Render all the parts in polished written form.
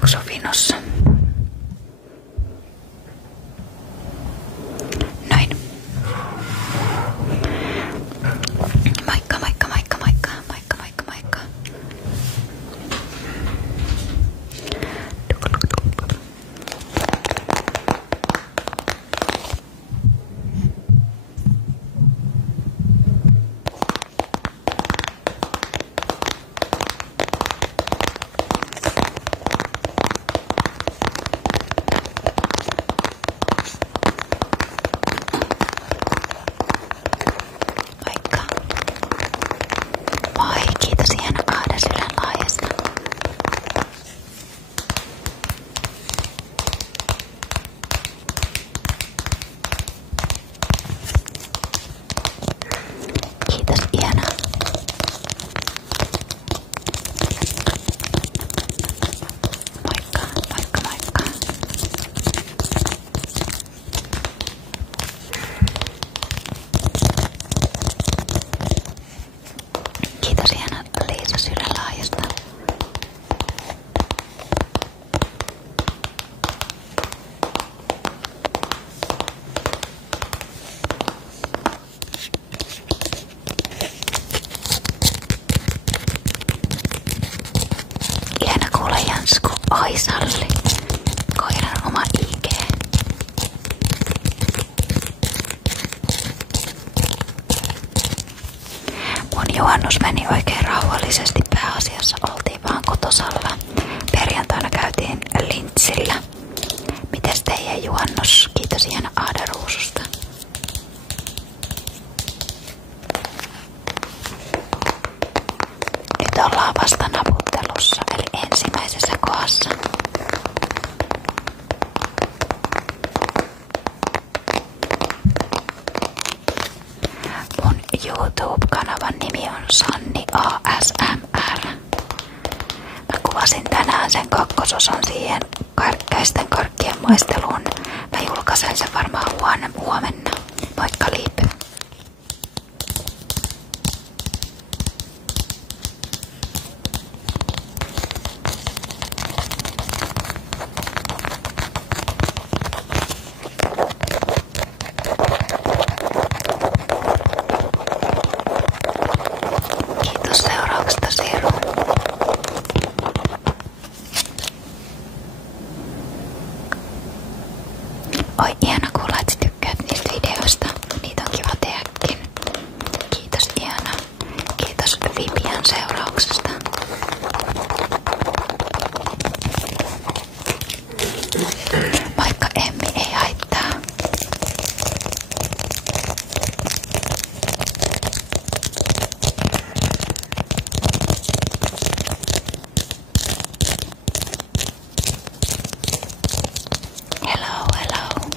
kun se on vinossa. Noin. Moikka, moikka, moikka, moikka, moikka, moikka, moikka. Moi, kiitos hieno Aada Sydänlaajasta. Kiitos Iana. Moikka, moikka, moikka. Kiitos hieno Liisa Sydänlaajasta. Ihana kuulla Jansku. Oi Salli. Koiran oma IG. Mun juhannus meni oikein rauhallisesti. Pääasiassa oltiin vaan kotosalla. Perjantaina käytiin Lintsillä. Mites teidän juhannus? Kiitos hieno Aada Ruususta. Nyt ollaan vasta naputtelussa, eli ensimmäisessä kohdassa. Mun YouTube-kanavan nimi on Sanni ASMR. Mä kuvasin tänään sen kakkososan siihen kärkkäisten karkkien maisteluun. Mä julkaisen sen varmaan huomenna. Moikka Liip. Kiitos seurauksesta Siru. Oi ihana kuulla, että tykkäät niistä videoista. Niitä on kiva tehdäkin. Kiitos ihana. Kiitos Vivian seurauksesta. Vaikka Emmi ei haittaa. Hello, hello.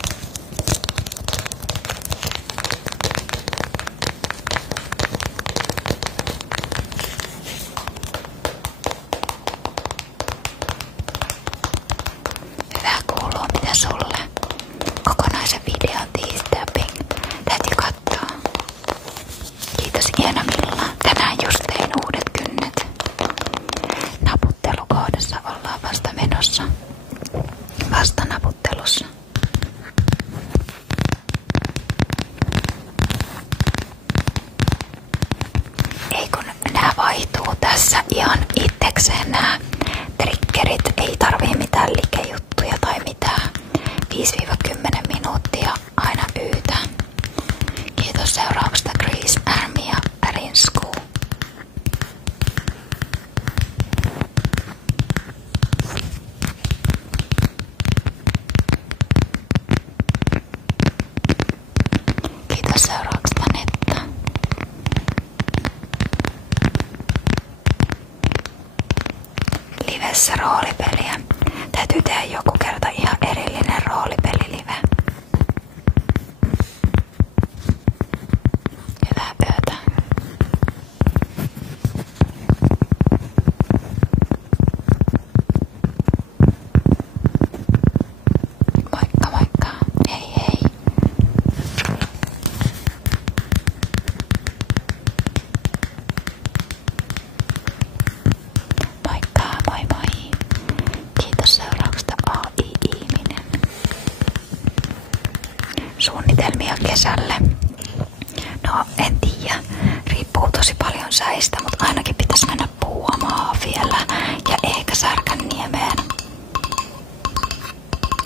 Hyvä kuuluu, mitä sulle? Kokonaisen videon tiistapping. Täytyy katsoa. Kiitos Iena Milla. Tänään just tein uudet kynnet. Naputtelukohdassa ollaan vasta menossa. Vasta naputtelussa. Ei kun nää vaihtuu tässä ihan itsekseen nää triggerit. Ei tarvii mitään likejuttuja tai mitään. 5-10 minuuttia aina yytään. Kiitos seuraavasta Chris Army ja Arinsku. Kiitos seurauksesta Netta. Livessä roolipeliä. Täytyy tehdä joku kerta ihan erillinen roolipelilive. Hyvää yötä. Moikka moikka. Hei hei. Moikka, moi moi. Kiitos säistä, mutta ainakin pitäisi mennä Puuamaan vielä ja ehkä Särkänniemeen.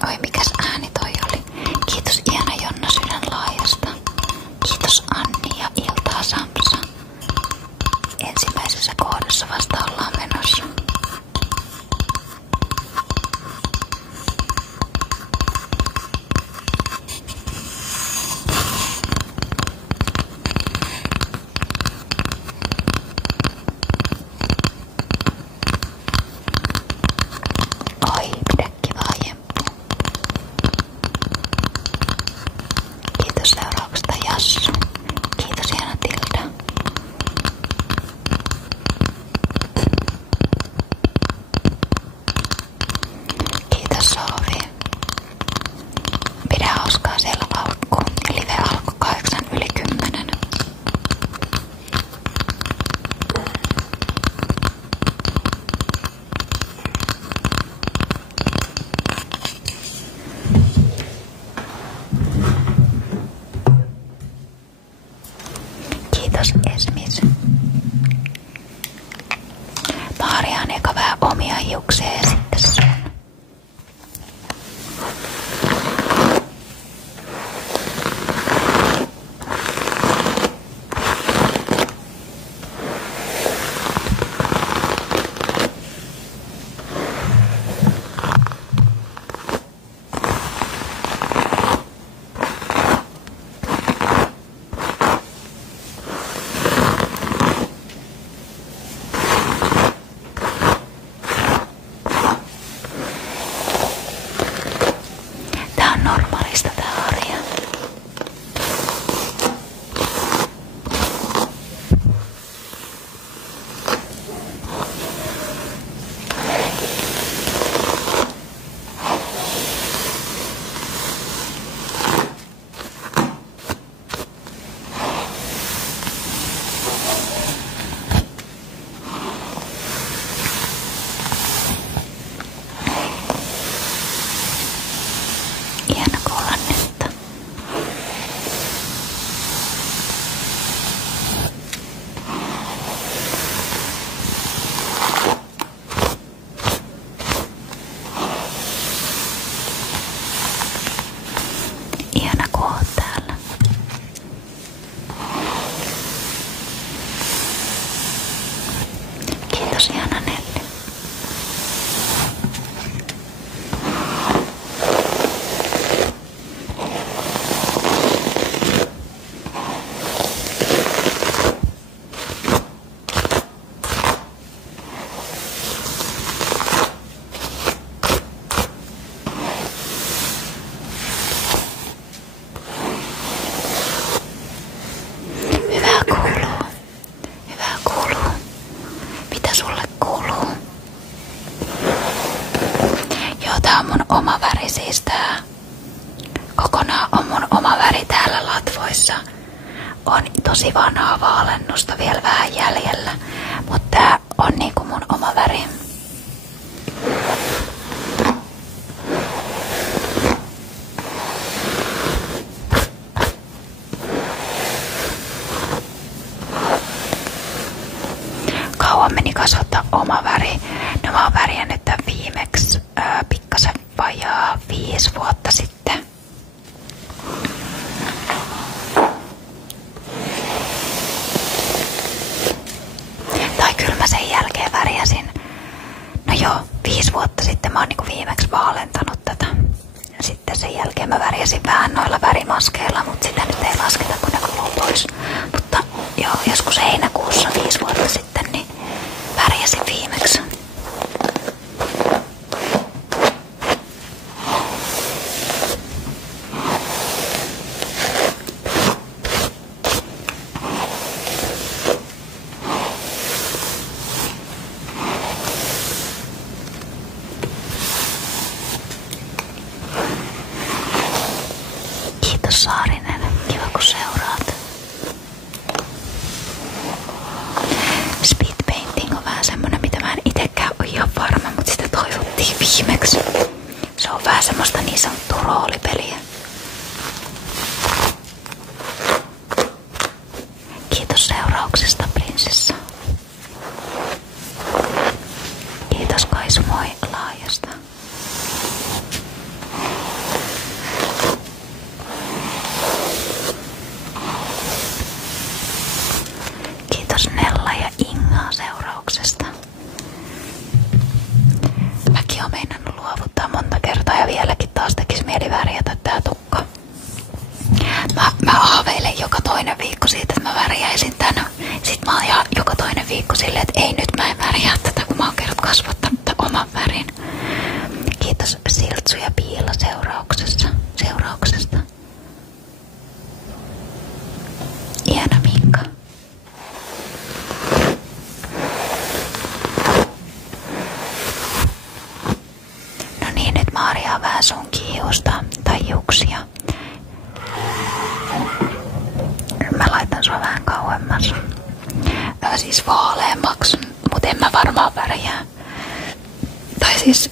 Oi, mikäs ääni toi oli? Kiitos Iana Jonna Sydänlaajasta. Kiitos Anni ja iltaa Samsa. Ensimmäisessä kohdassa vasta ollaan menossa. Oi, pidä kivaa Jemppu. Kiitos seurauksesta Jassu. Kiitos Jana Tilda. Kiitos Sofi. Pidä hauskaa siellä Valkku. Live alkoi 8:10. Kiitos Esmis. Marian eka vähän omia hiuksia ja sitten sun. Tää on normaalista tää arja. Ihana kuulla nyt. Ihana kun oot täällä. Kiitos ihana Nelli. Hyvä kuuluu. Hyvä kuuluu. Mitä sulle kuuluu? Joo, tää on mun oma väri siis tää. Kokonaan on mun oma väri täällä latvoissa. On tosi vanhaa vaalennusta vielä vähän jäljellä. Mutta tää on niinku mun oma väri. Kauan meni kasvattaa oma väri. No mä oon värjännyt tän viimeksi pikkasen vajaa 5 vuotta sitten. Tai kyllä mä sen jälkeen värjäsin. No joo, 5 vuotta sitten mä oon niinku viimeksi vaalentanut tätä. Sitten sen jälkeen mä värjäsin vähän noilla värimaskeilla, mutta sitä nyt ei lasketa kun ne kuluu pois. Mutta joo, joskus heinäkuussa 5 vuotta sitten niin värjäsin viimeksi. Kiitos Saarinen, kiva kun seuraat. viikko siitä, että mä värjäisin tän. Sit mä oon joka toinen viikko silleen, että ei nyt mä en värjää tätä, kun mä oon kerran kasvattanut tämän oman värin. Kiitos Siltsu ja Piila seurauksesta. Iana Minka. No niin, nyt mä arjaan vähän sun hiusta tai hiuksia. Mä laitan sua vähän kauemmas. Siis vaaleammaksi, mut en mä varmaan värjää. Tai siis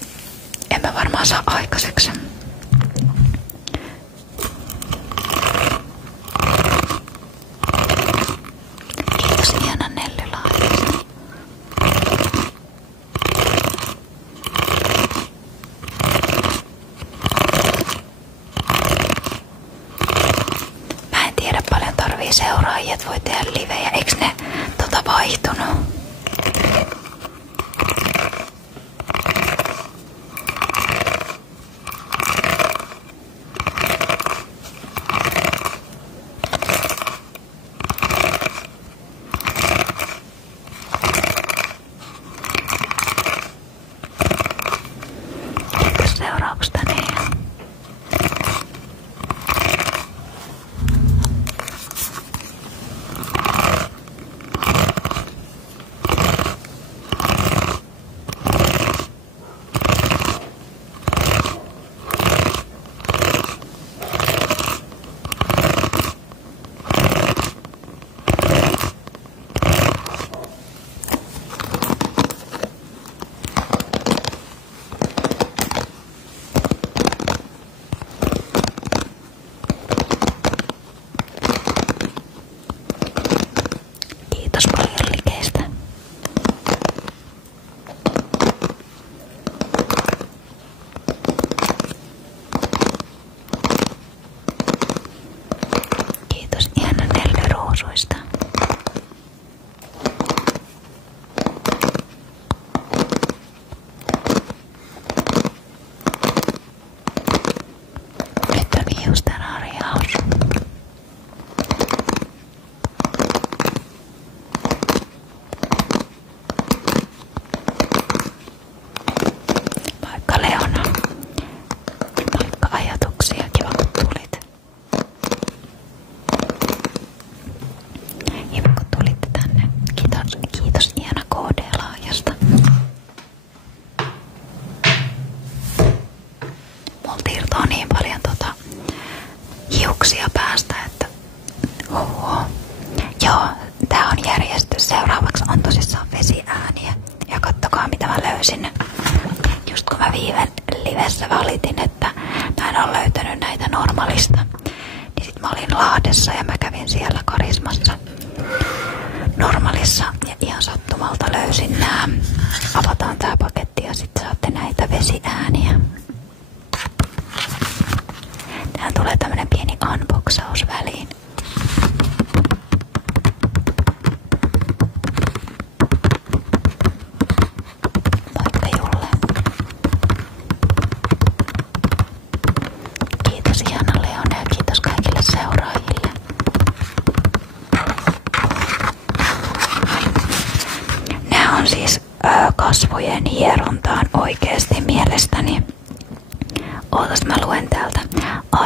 en mä varmaan saa aikaiseksi. Kiitos Iana Nellylaajasta. Mä en tiedä paljon tarvii seuraajia, että voi tehdä livejä. Eiks ne vaihtunut? Kiitos seurauksestani. Kiitos paljon likeistä. Kiitos Iana Nelly-ruusuista. Nyt on hiusten harjaus. Moikka Leona. Moikka ajatuksia, kiva kun tulit. Kiva kun tulitte tänne. Kiitos Iana KD-laajasta. Multa irtoaa niin paljon hiuksia päästä, että Joo, tää on järjestys. Seuraavaksi on tosissaan vesiääniä. Ja kattokaa mitä mä löysin. Just kun mä viime livessä valitin, että mä en ole löytänyt näitä Normalista. Niin sit mä olin Lahdessa ja mä kävin siellä Karismassa Normalissa. Ja ihan sattumalta löysin nää. Avataan tää paketti ja sit saatte näitä vesiääniä. Tähän tulee tämmönen pieni unboxaus väliin. Moikka Julle. Kiitos Iana Leona ja kiitos kaikille seuraajille. Nää on siis kasvojen hierontaan oikeesti mielestäni. Ootas mä luen täältä.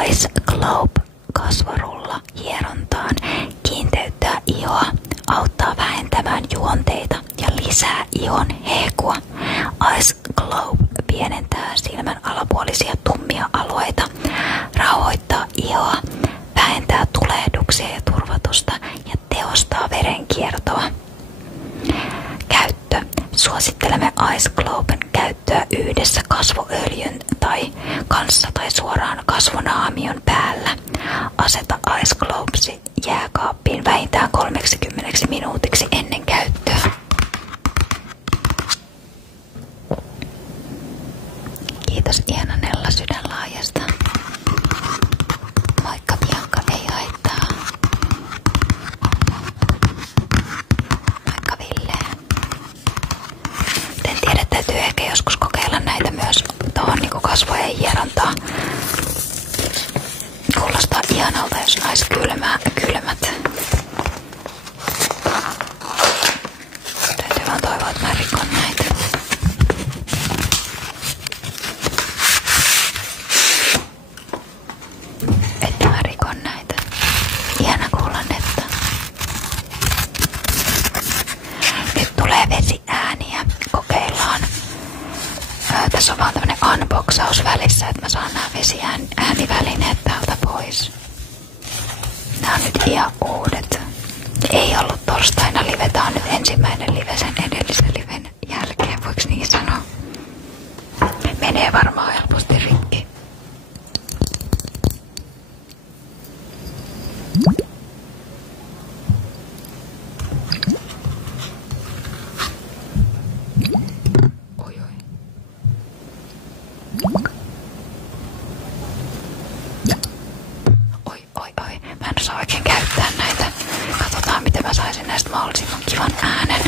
Ice Globe kasvorulla hierontaan kiinteyttää ihoa, auttaa vähentämään juonteita ja lisää ihon hehkua. Ice Globe pienentää silmän alapuolisia tummia alueita, rauhoittaa ihoa, vähentää tulehduksia ja turvotusta ja tehostaa verenkiertoa. Käyttö. Suosittelemme Ice Globen käyttöä yhdessä kasvoöljyn kanssa tai suoraan kasvonaamion päällä. Aseta Ice Globesi jääkaappiin vähintään 30 minuutiksi ennen käyttöä. Kiitos Iana Nella sydänlaajasta. Moikka Bianca, ei haittaa. Moikka Ville. En tiedä, täytyy ehkä joskus kokeilla näitä myös tuohon niinku kasvojen hierontaan. Kuulostaa ihanalta, jos nais kylmät. tässä on vaan tämmönen unboxaus välissä, että mä saan nää vesiäänivälineet täältä pois. Nää on nyt ihan uudet. Ei ollut torstaina live, tää on nyt ensimmäinen live sen edellisen liven jälkeen, voiks niin sanoa? Menee varmaan helposti rikki. Oi oi. Oi. Mä en osaa oikein käyttää näitä. Katsotaan miten mä saisin näistä mahdollisimman kivan äänen.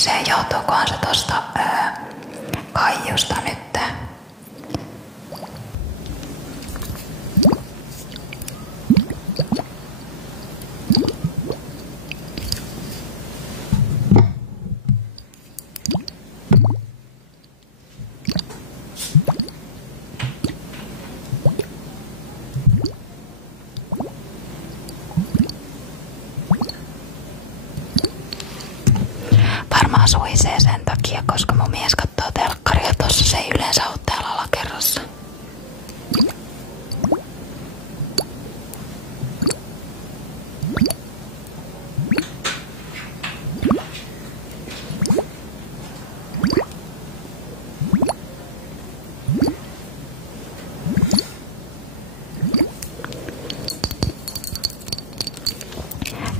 suhisee, johtuukohan se tosta kaiusta nyt. Varmaan suhisee sen takia, koska mun mies katsoo telkkaria, tossa se ei yleensä ole täällä alakerrassa.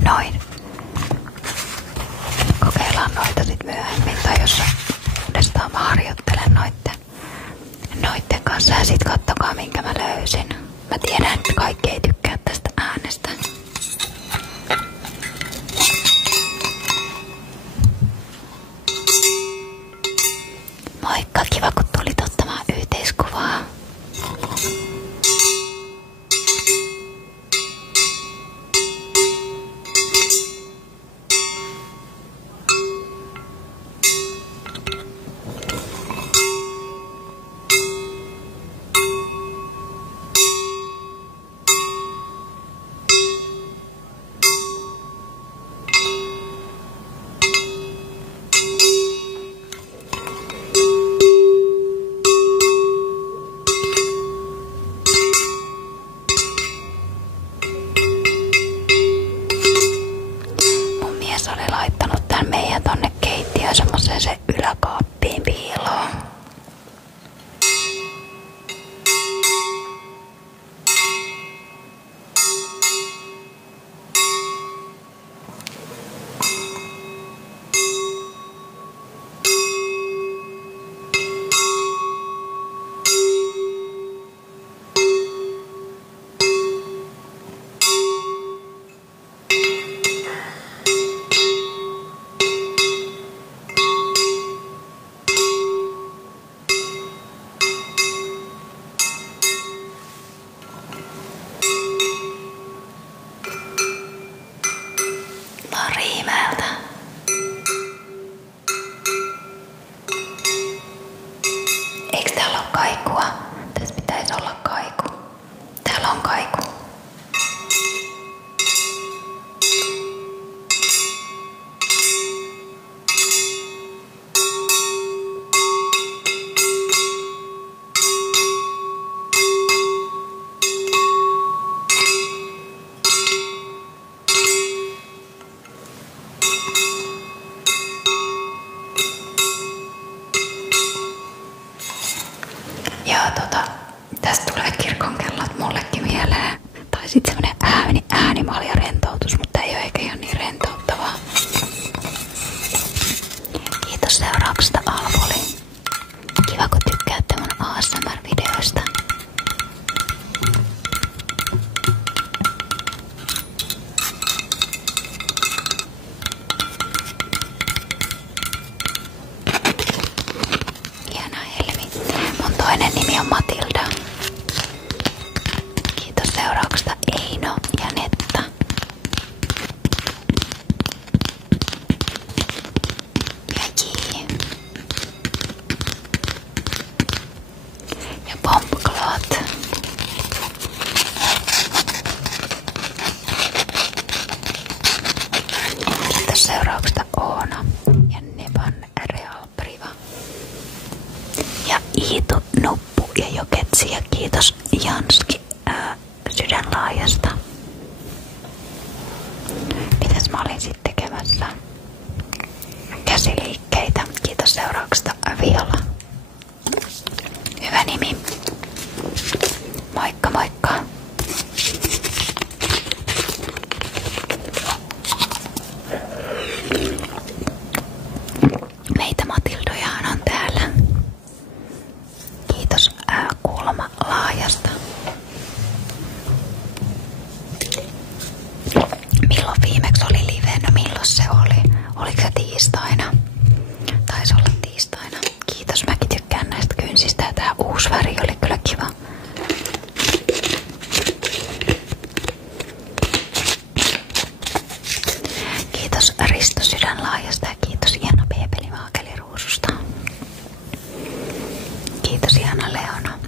Noin. Kokeillaan noita sit myöhemmin, tai jos uudestaan mä harjoittelen noitten kanssa ja sit kattokaa minkä mä löysin. Mä tiedän, että kaikki ei tykkää tästä äänestä. Moikka, kiva kun tulit ottamaan yhteiskuvaa. Oli laittanut tän meidän tonne keittiöön semmoseen se yläkaappiin piiloon. Riimäältä. Eiks täällä oo kaikua? Tässä pitäisi olla kaiku. Täällä on kaiku. Ja tästä tulee kirkonkellot mullekin mieleen. Tai sit semmonen äänimalja rentoutus, mutta ei oo ehkä ihan niin rentouttavaa. Kiitos seurauksesta Alvoli. Kiva kun tykkäätte mun ASMR-videoista. Toinen nimi on Matilda. Kiitos seurauksesta Eino ja Netta. Ja J. Ja Bombklot. Kiitos seurauksesta Oona ja Nevan Real Priva. Ja Iitu, Nuppu ja Joketsi ja kiitos Janski sydänlaajasta. Mitäs mä olin sit tekemässä? Käsiliikkeitä. Kiitos seurauksesta Viola. Hyvä nimi. Moikka moikka. Meitä Matildojahan on täällä. Kiitos kuulemma laajasta. Milloin viimeksi oli live? No milloin se oli? Oliko se tiistaina? Kiitos, mäkin tykkään näistä kynsistä ja tää uusi väri oli kyllä kiva. Kiitos Risto Sydänlaajasta ja kiitos Iana Peepeli Maakeliruususta. Kiitos Iana Leona.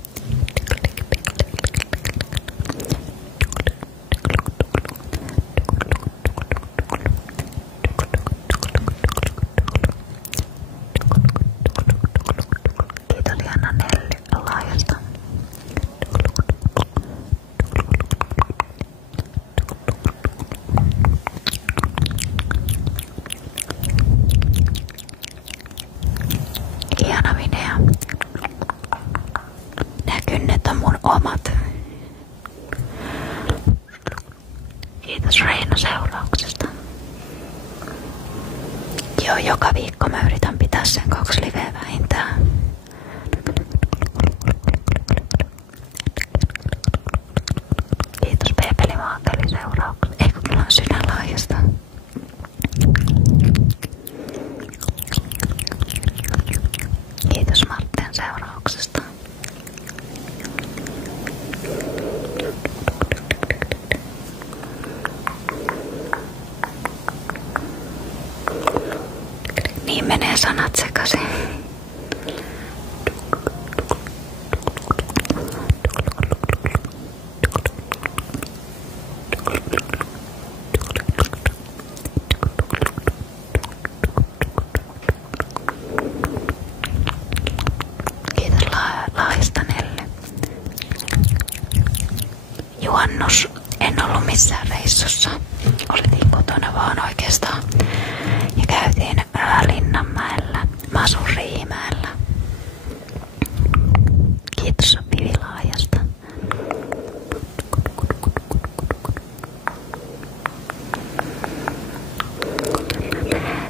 Kiitos Iana Nelly Laajasta. Ihana video. Nää kynnet on mun omat. Kiitos Reino seurauksesta. Joo, joka viikko mä yritän pitää sen 2 liveä vähintään. Kiitos Peepeli Maakeli seurauksesta. Eikö kyllä on Sydänlaajasta? Kiitos Martten seurauksesta. Niin menee sanat sekaisin. Kiitos Laajasta Nelly. Juhannus. En ollut missään reissussa. Oltiin kotona vaan oikeastaan. Ja käytiin Linnanmäellä, Masun Riimäellä. Kiitos Vivi Laajasta.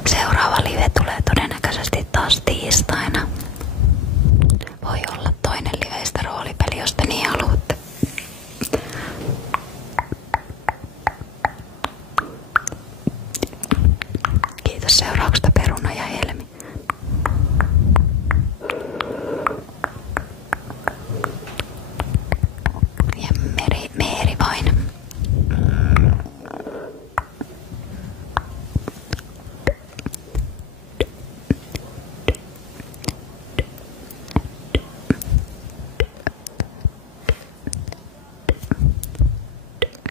Seuraava live tulee todennäköisesti taas tiistaina. Voi olla toinen liveistä roolipeli, jos te niin haluatte. Kiitos seurauksesta Peruna ja Helmi. Ja Meeri vain.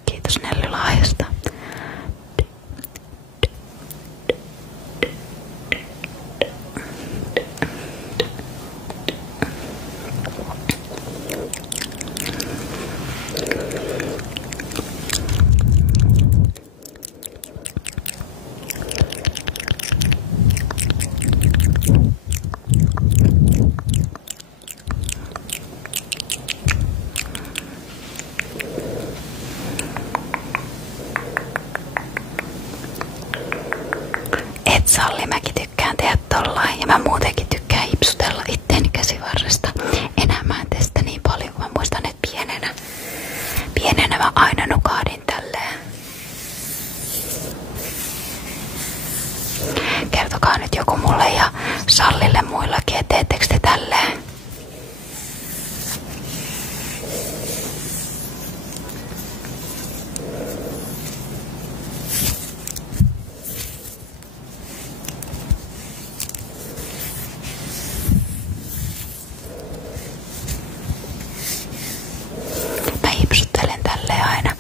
Kiitos Nelly Laajasta. Et salli, mäkin tykkään tehdä tollain ja mä muutenkin tykkään hipsutella itteeni käsivarresta. Enää mä en tee sitä niin paljon, kun mä muistan, että pienenä mä aina nukahdin tälleen. Kertokaa nyt joku mulle ja Sallille muillakin, että teettekö te tälleen? Mä hipsuttelen tälleen aina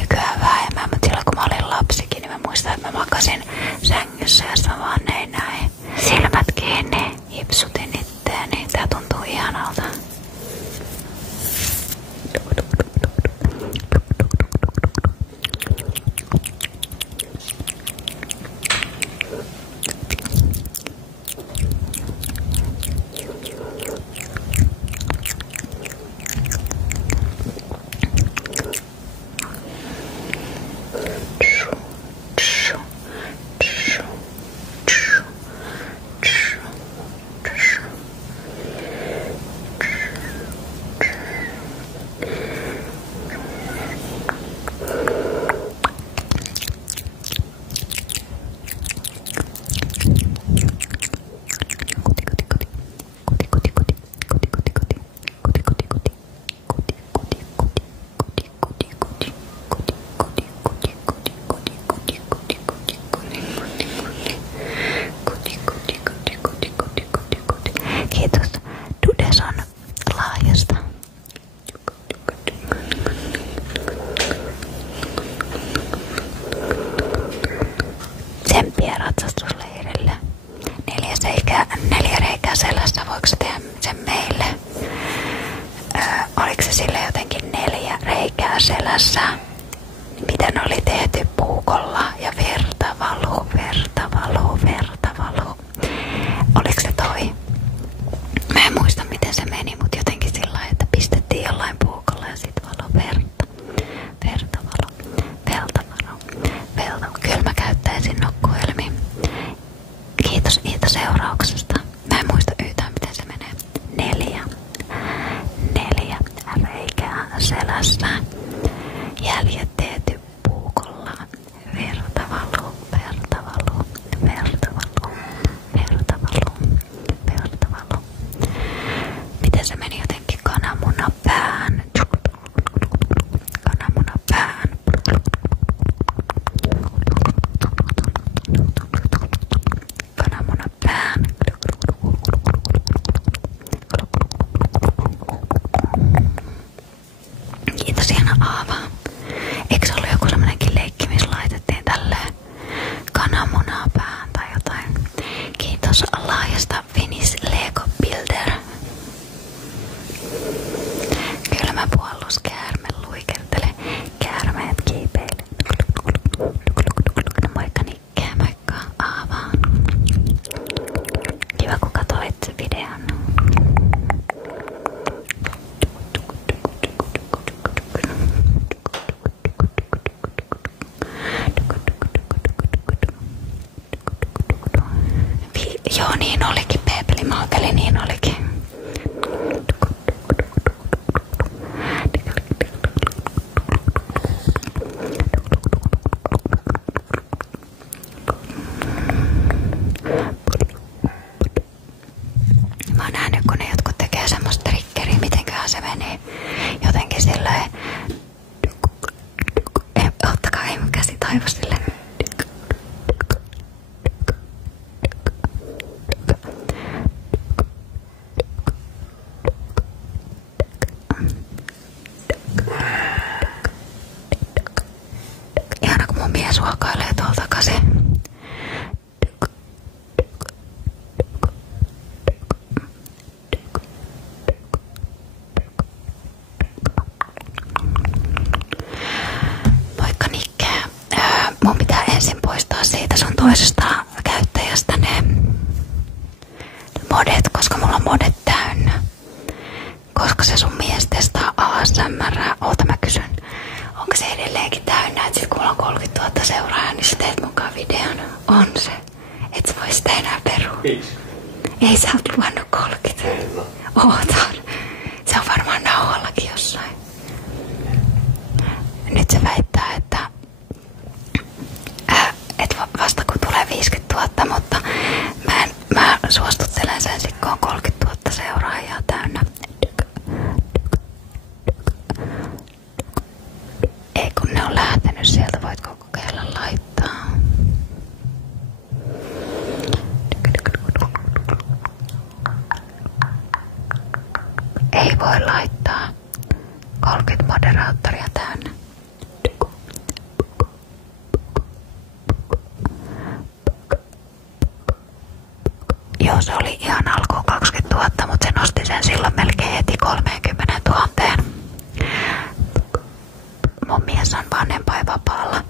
nykyään vähemmän, mutta silloin kun mä olin lapsikin, niin mä muistan, että mä makasin sängyssä ja mä vaan näin silmät kiinni, hipsutin itteeni. Tää tuntuu ihanalta. taivas silleen. Ihana kun mun mies huokailee tuolta takaisin. Moikka Nikke. Mun pitää ensin poistaa siitä sun toisesta käyttäjästä ne modet, koska mulla on modet täynnä. Koska se sun mies testaa ASMR. Oota mä kysyn. Onko se edelleenkin täynnä, että sit kun mulla on 30 000 seuraajaa, niin sä teet mukaan videon? On se. Et sä voi sitä enää perua. Ei sä oot luvannut 30. Ootan. Se on varmaan nauhallakin jossain. Nyt se väittää, että vasta kun tulee 50 000, mutta mä suostuttelen sen sit kun on 30 000 seuraajaa täynnä. Ei kun ne on lähtenyt sieltä, voitko kokeilla laittaa? Ei voi laittaa. 30 moderaattoria täynnä. Joo, se oli ihan alkuun 20 000, mutta se nosti sen silloin melkein heti 30 000. Mun mies on vanhempainvapaalla.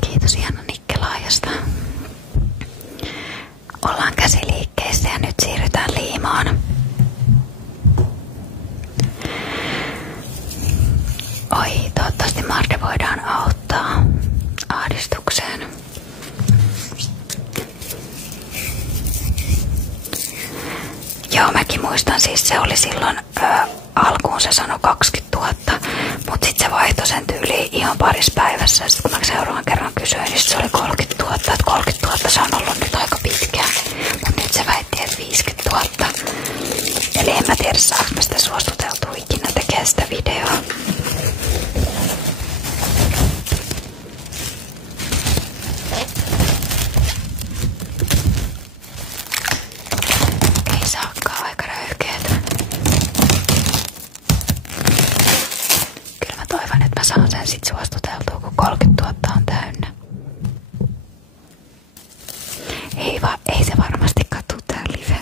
Kiitos ihana Nikkelaajasta. Ollaan käsiliikkeissä ja nyt siirrytään liimaan. Oi, toivottavasti Marde voidaan auttaa ahdistukseen. Joo, mäkin muistan, siis se oli silloin alkuun se sanoi 20 000, mutta sitten se vaihtoi sen tyyliin ihan parissa päivässä. Sitten kun mä seuraavan kerran kysyin, niin se oli 30 000, että 30 000 se on ollut nyt aika pitkään. Mutta nyt se väitti, että 50 000. Eli en mä tiedä, saanko mä sitä suostuteltua ikinä tekemään sitä videoa. Ei saakaan aika röyhkeetä. Kyllä mä toivon, että mä saan sen sit suostuteltua, kun 30 000 on täynnä. Ei se varmasti katu tää live.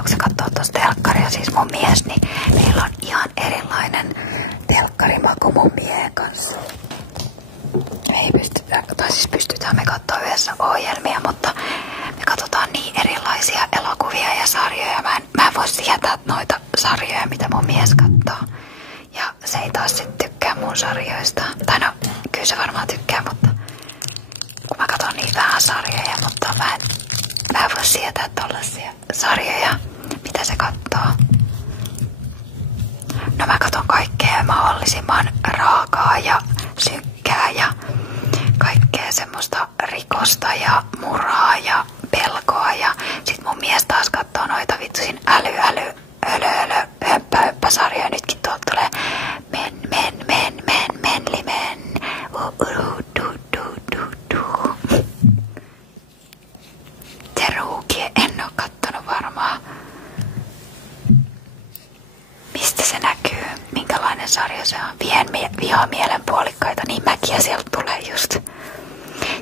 Kun se katsoo tuossa telkkaria, siis mun mies, niin meillä on ihan erilainen telkkarimaku mun miehen kanssa. Ei pystytä, tai siis pystytään me katsoa yhdessä ohjelmia, mutta me katsotaan niin erilaisia elokuvia ja sarjoja. Mä en voi sietää noita sarjoja, mitä mun mies katsoo. Ja se ei taas sit tykkää mun sarjoista. Tai no, kyllä se varmaan tykkää, mutta kun mä katson niin vähän sarjoja, mutta mä en voi sietää tollasia sarjoja, mitä se kattoo. No mä katon kaikkea mahdollisimman raakaa ja synkkää ja kaikkea semmoista rikosta ja murhaa ja pelkoa. Ja sit mun mies taas kattoo noita vittuisin höppä sarjoja. Nytkin tuolta tulee menlimen. Teruukie, en oo kattonut varmaan. Mistä se näkyy? Minkälainen sarja se on? Vihaa mielenpuolikkaita, niin mäkiä sieltä tulee just.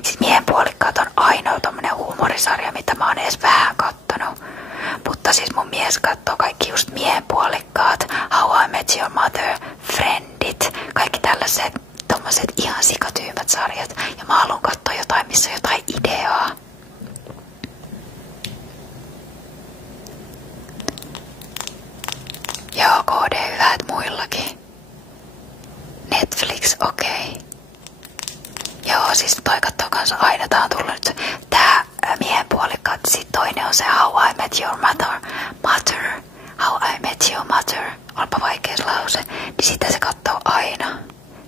Siis Mielenpuolikkaat on ainoa tommonen huumorisarja, mitä mä oon edes vähän kattonut. Mutta siis mun mies kattoo kaikki just Mielenpuolikkaat, How I Met Your Mother, Friendit, kaikki tällaiset tommoset ihan sikatyymät sarjat. Ja mä haluun katsoa jotain, missä on jotain ideaa. Joo, KD hyvät muillakin. Met Your Mother, How I Met Your Mother, olipa vaikeas lause, niin sitä se katsoo aina.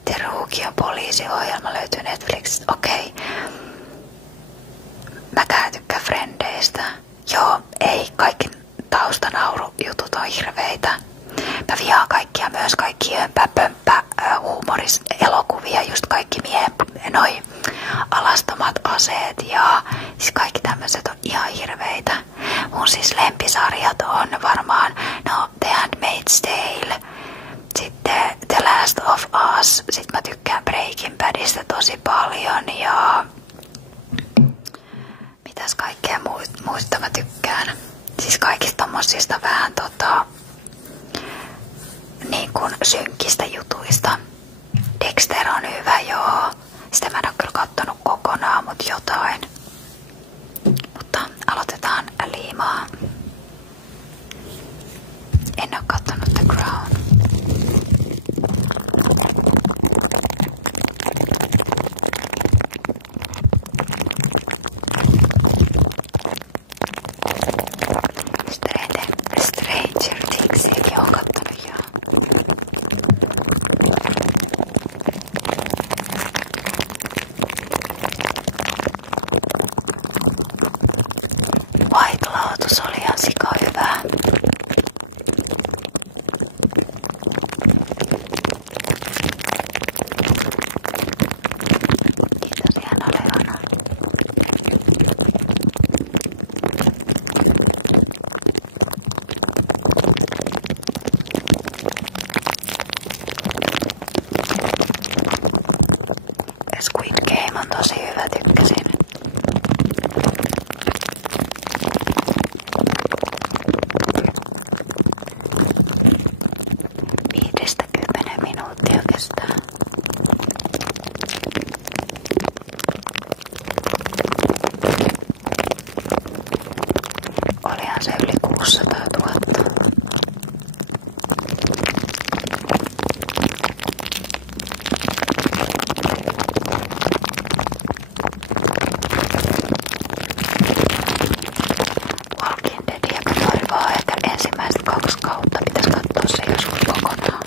The Rookie on poliisiohjelma, löytyy Netflixistä, okei. Mäkään tykkään Frendeistä. Joo, ei, kaikki taustanaurujutut on hirveitä. Mä vihaan kaikkia, myös kaikki hömpä huumoris elokuvia, just kaikki noi alastomat aseet ja siis kaikki tämmöiset on ihan hirveitä. Mun siis lempisarjat on varmaan The Handmaid's Tale, sitten The Last of Us, sit mä tykkään Breaking Badista tosi paljon ja mitäs kaikkea muista mä tykkään. Siis kaikista tommosista vähän niin kuin synkistä jutuista. Dexter on hyvä, joo. Sitä mä en oo kyllä kattonut kokonaan, mut jotain. Mutta aloitetaan liimaa. En oo kattonut The Crown. Stranger Thingsiäkin oon kattonut jo. White Lotus oli ihan sika hyvä. Kiitos Jana Leona. Squid Game on tosi hyvä, tykkäsin. Viidestä 10 minuuttia kestää. Olihan se yli 600 000. Walking Dead ja katsoin vaan ehkä ensimmäiset 2 kautta. Pitäis katsoa se joskus kokonaan.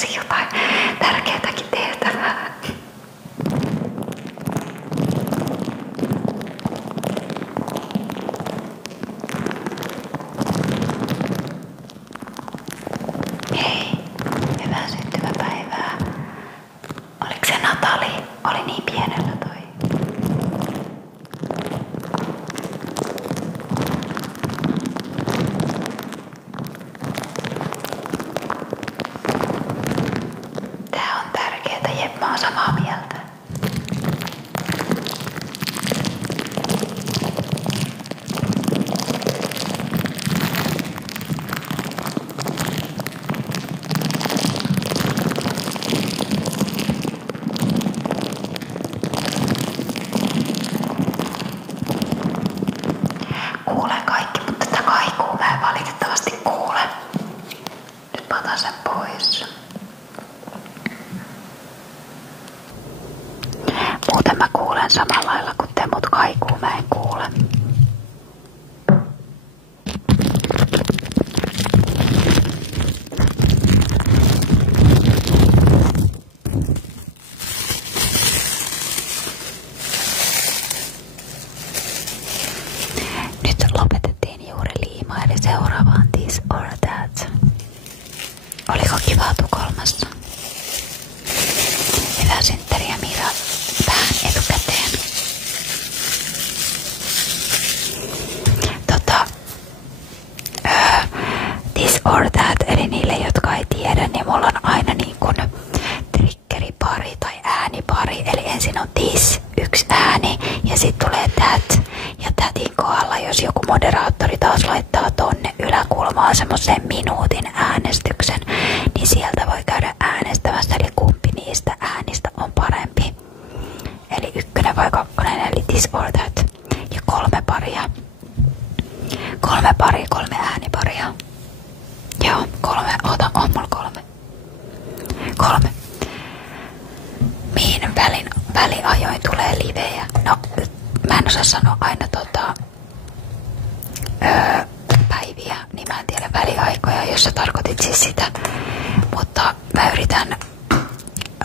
olisi jotain tärkeätäkin tehtävää. Hei, hyvää syntymäpäivää. Oliko se Natali? Oli niin pienellä toi. Tää on tärkeetä, jep, mä oon samaa mieltä. Kuulen kaikki, mutta tätä kaikuu mä en valitettavasti kuule. Nyt mä otan sen pois. Muuten mä kuulen samalla lailla kuin te, mut kaikuu mä en kuule. Nyt lopetettiin juuri liima, eli seuraavaan This or That. Oliko kivaa Tukholmassa? Hyvää synttäriä Mira tähän etukäteen. This or That, eli niille jotka ei tiedä, niin mulla on aina niin kuin triggeripari tai äänipari. Eli ensin on this, yksi ääni, ja sitten tulee that. Ja tätin kohdalla, jos joku moderaattori taas laittaa tonne yläkulmaan semmoisen minuutin äänestyksen, niin sieltä voi käydä äänestämässä, eli kumpi niistä äänistä on parempi. Eli 1 vai 2, eli this or that. Ja 3 paria. 3 ääniparia. Joo, 3. Oota, on mulla 3. 3. Mihin väliajoin tulee livejä? No, mä en osaa sanoa aina päiviä, niin mä en tiedä väliaikoja, jos sä tarkoitit siis sitä. Mutta mä yritän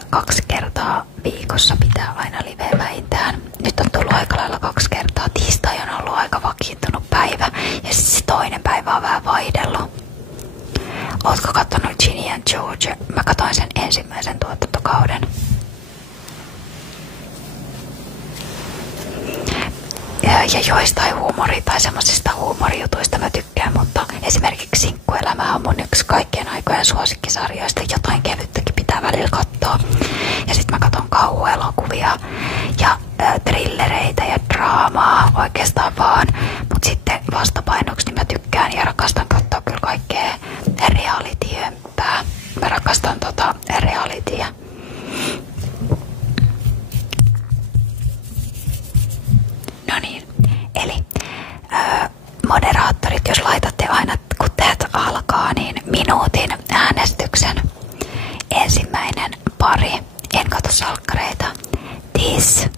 2 kertaa viikossa pitää aina liveä vähintään. Nyt on tullut aika lailla 2 kertaa. Tiistai on ollut aika vakiintunut päivä ja sitten se toinen päivä on vähän vaihdellut. Ootko kattonut Ginny and George? Mä katsoin sen ensimmäisen tuotantokauden. Ja joistain tai semmosista huumorijutuista mä tykkään, mutta esimerkiksi Sinkkuelämä on mun yksi kaikkien aikojen suosikkisarjoista. Jotain kevyttäkin pitää välillä katsoa. Ja sit mä katon kauhuelokuvia ja thrillereitä ja draamaa oikeastaan vaan. Mut sitten vastapainoksi niin mä tykkään ja rakastan katsoa kyllä kaikkea reality-hömpää. Mä rakastan realitya. No niin, eli moderaattorit, jos laitatte aina kun täältä alkaa, niin minuutin äänestyksen. Ensimmäinen pari, en katso salkkareita, this.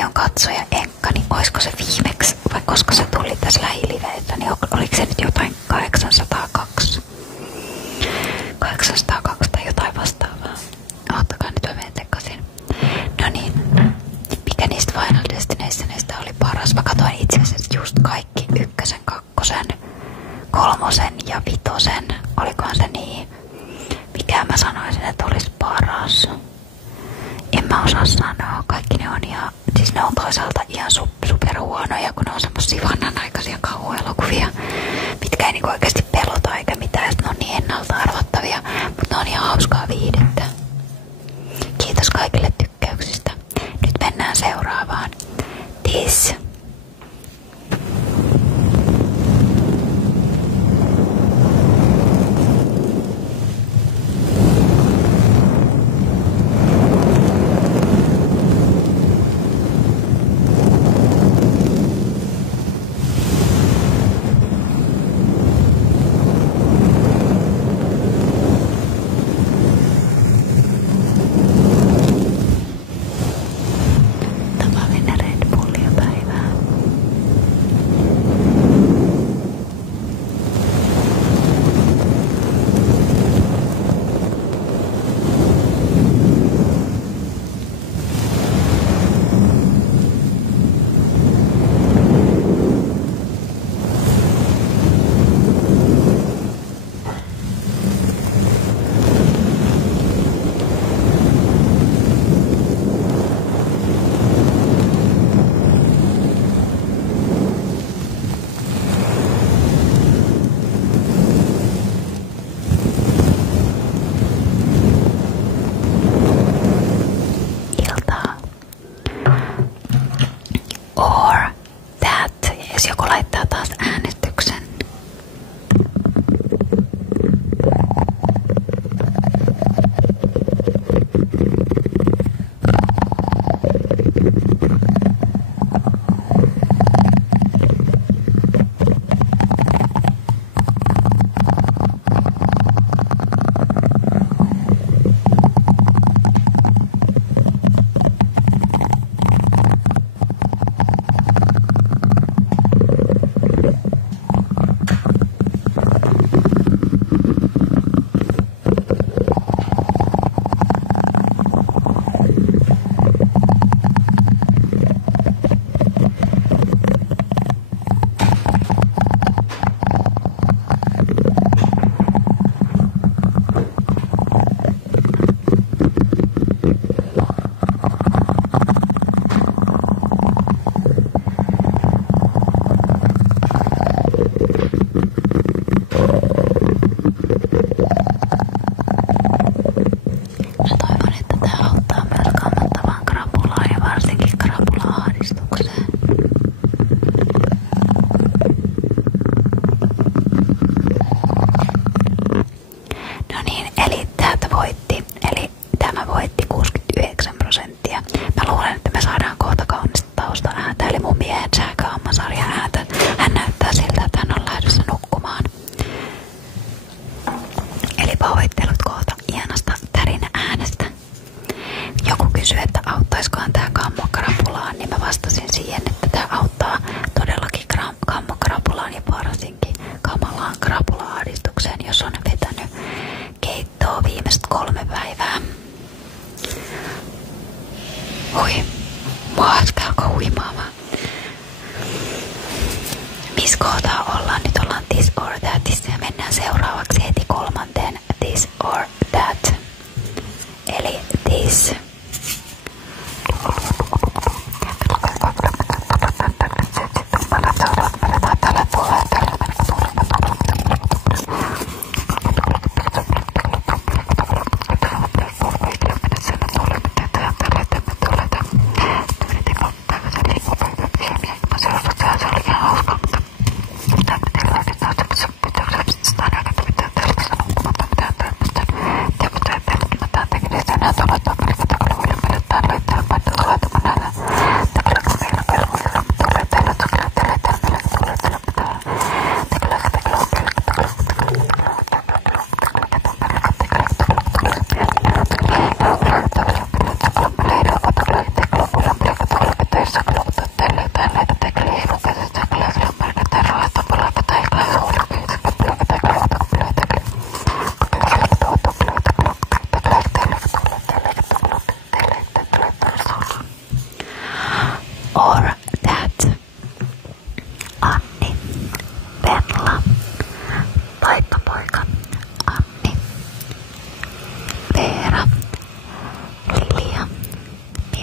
paljon katsoja Enkka, niin olisiko se viimeksi, vai koska se tuli tässä lähiliveessä, niin oliko se nyt jotain 802? 802 tai jotain vastaavaa. Ottakaa nyt mä menen tekaisin. No niin, mikä niistä Final Destinationista oli paras? Mä katsoin itse asiassa just kaikki 1, 2, 3 ja 5. Olikohan se niin? Mikä mä sanoisin, että olisi paras? En mä osaa sanoa. Kaikki ne on ihan, siis ne on toisaalta ihan superhuonoja, kun ne on semmosia vanhanaikaisia kauhuelokuvia, mitkä ei niinku oikeesti pelota eikä mitään, ja ne on niin ennalta arvattavia, mutta ne on ihan hauskaa viihdettä. Kiitos kaikille tykkäyksistä. Nyt mennään seuraavaan. This.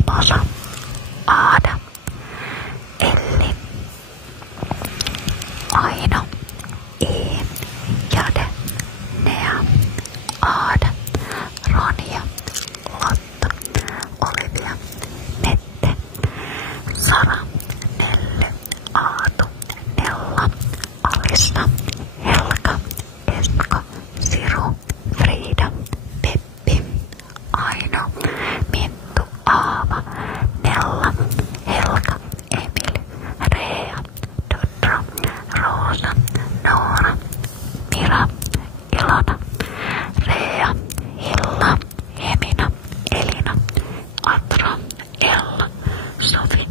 Elosa, Aada, Elli, Aino, Jade, Nea, Aada, Ronja, Lotta, Olivia, Mette, Sara, Nelly, Aatu, Nella, Alista, Helka, Eska, Siru, Frida, Peppi, Aino, Minttu, Aava, Nella, Helka, Emil, Rea, Dodra, Roosa, Noora, Mira, Ilona, Rea, Hilla, Emina, Elina, Atra, Ella, Sofi,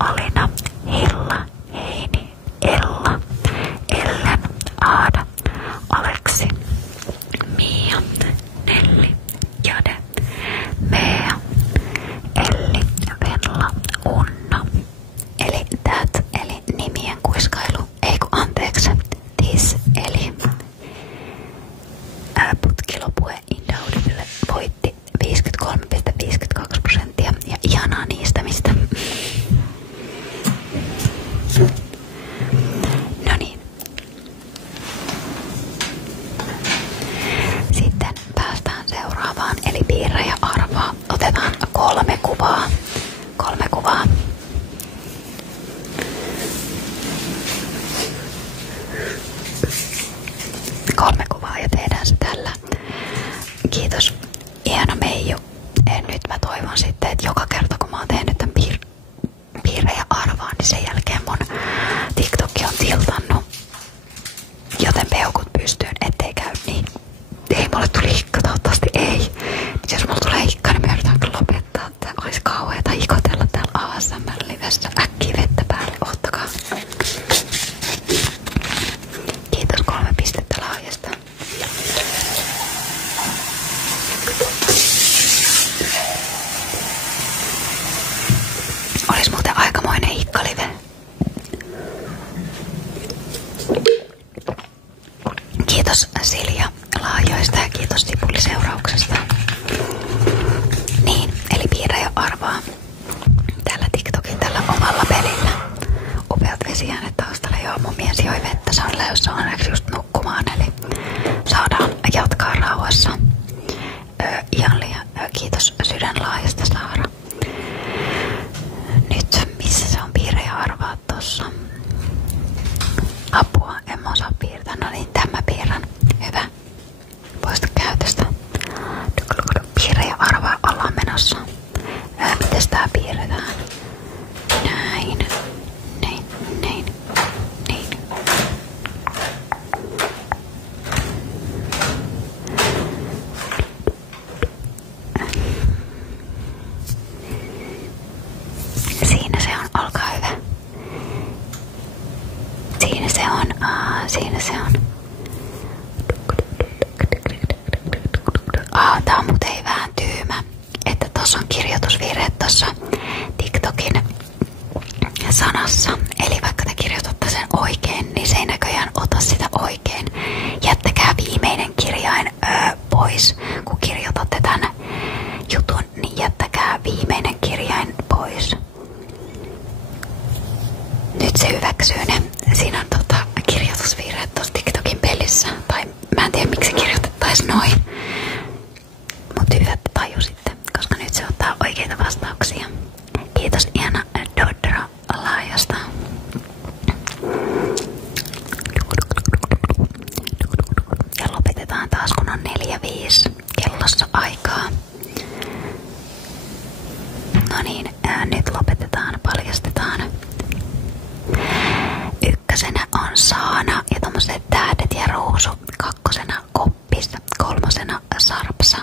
Alina, Hilla, Heini, Ella, Ellen, Aada, Aleksi, Mia, Nelli, Jade, Mea, Elli, Venla, Unna. Eli that, eli nimien kuiskailu, anteeksi, this, eli putkilopue Indaudible voitti 53,52% ja ihanaa niistämistä. No niin. Sitten päästään seuraavaan, eli piirrä ja arvaa. Otetaan 3 kuvaa. 3 kuvaa. Kolme kuvaa ja tehdään se tällä. Kiitos. Ihana Meiju. Nyt mä toivon sitten, että joka kerta kun mä oon tehnyt tämän piirre ja arvaan, niin sen jälkeen mun TikTokki on tiltannut. Joten peukut pystyyn, ettei käy niin. Ei mulle tuli hikka, toivottavasti ei. Jos mulla tulee hikka, niin me yritän kyllä lopettaa. Tää olisi kauheeta ikotella täällä ASMR-livessä. Äkkiä vettä päälle, ottakaa. Kiitos 3 pistettä laajasta. Olis muuten aikamoinen hikkalive. Kiitos Silja laajoista ja kiitos Sipuliseurauksesta. Niin, eli piirrä ja arvaa tällä TikTokin tällä omalla pelillä. Upeat vesiäänet taustalla. Joo, mun mies joi vettä. Se on lähdössä onneksi just nukkumaan, eli saadaan jatkaa rauhassa. Ihan liian kiitos sydänlaajasta Saara. Nyt, missä se on piirrä ja arvaa tossa? Apua, en mä osaa piirtää. No niin, tämä piirrän. Hyvä. Poista käytöstä. Piirrä ja arvaa ollaan menossa. Mites tää piirretään? Näin. Näin. Näin. Niin. Siinä se on, olkaa hyvä. Siinä se on, siinä se on. Tää on muuten ei vähän tyymä, että tossa on kirjoitusvirheet tossa TikTokin sanassa. Eli vaikka te kirjoitatte sen oikein, niin se ei näköjään ota sitä oikein. Jättäkää viimeinen kirjain pois, kun kirjoitatte tän jutun, niin jättäkää viimeinen kirjain pois. Nyt se hyväksyy ne. Siinä on kirjoitusvirheet tossa TikTokin pelissä. Tai mä en tiedä miksi kirjoitettais noin. Mut hyvä, että tajusitte, koska nyt se ottaa oikeita vastauksia. Kiitos ihana Dodra laajasta. Ja lopetetaan taas kun on 4:05 kellossa aikaa. No niin, nyt lopetetaan, paljastetaan. Ykkösenä on Saana ja tommoset tähdet ja ruusu. Kakkosena Koppis, kolmosena Sarpsa,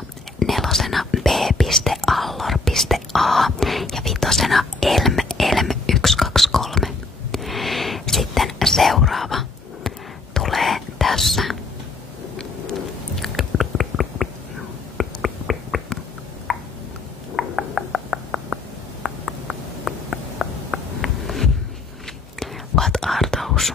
nelosena B.Allor.A ja vitosena Elm 123. Sitten seuraava tulee tässä. What are those?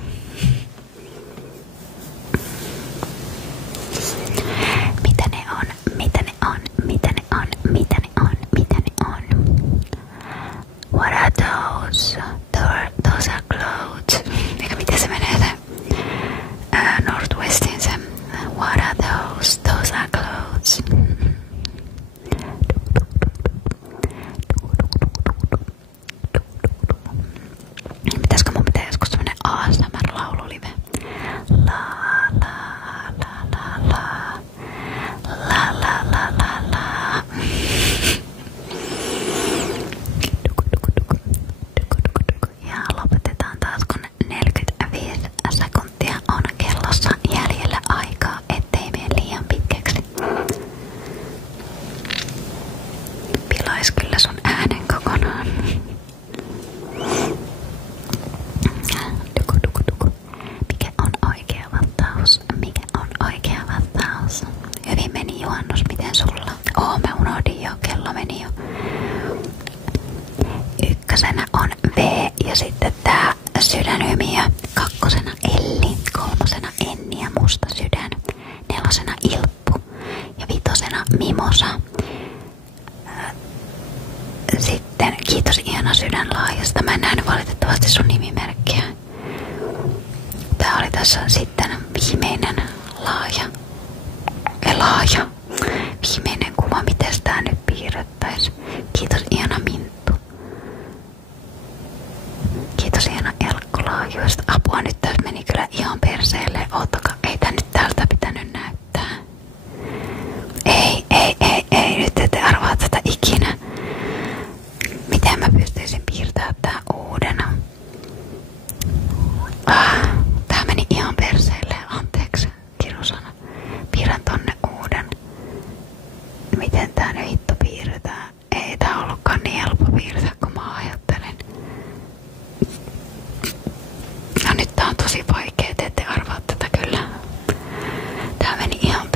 Kiitos Iana Sydänlaajasta. Mä en nähnyt valitettavasti sun nimimerkkiä. Tää oli tässä sitten viimeinen laaja. Viimeinen kuva, miten tää nyt piirrettäis. Kiitos Iana Minttu. Kiitos Iana Elkkolaajoista. Apua, nyt täs meni kyllä ihan perseelle. Oottakaa, ei tää nyt täältä pitänyt näyttää. Ei, nyt ette arvaa tätä ikinä. Miten mä pystyisin piirtämään tää uudena? Tää meni ihan perseelle, anteeksi, kirusana. Piirrän tonne uuden. Miten tää nyt hitto piirretään? Ei tää ollutkaan niin helppo piirtää, kun mä ajattelin. No nyt tää on tosi vaikea, te ette arvaa tätä kyllä. Tää meni ihan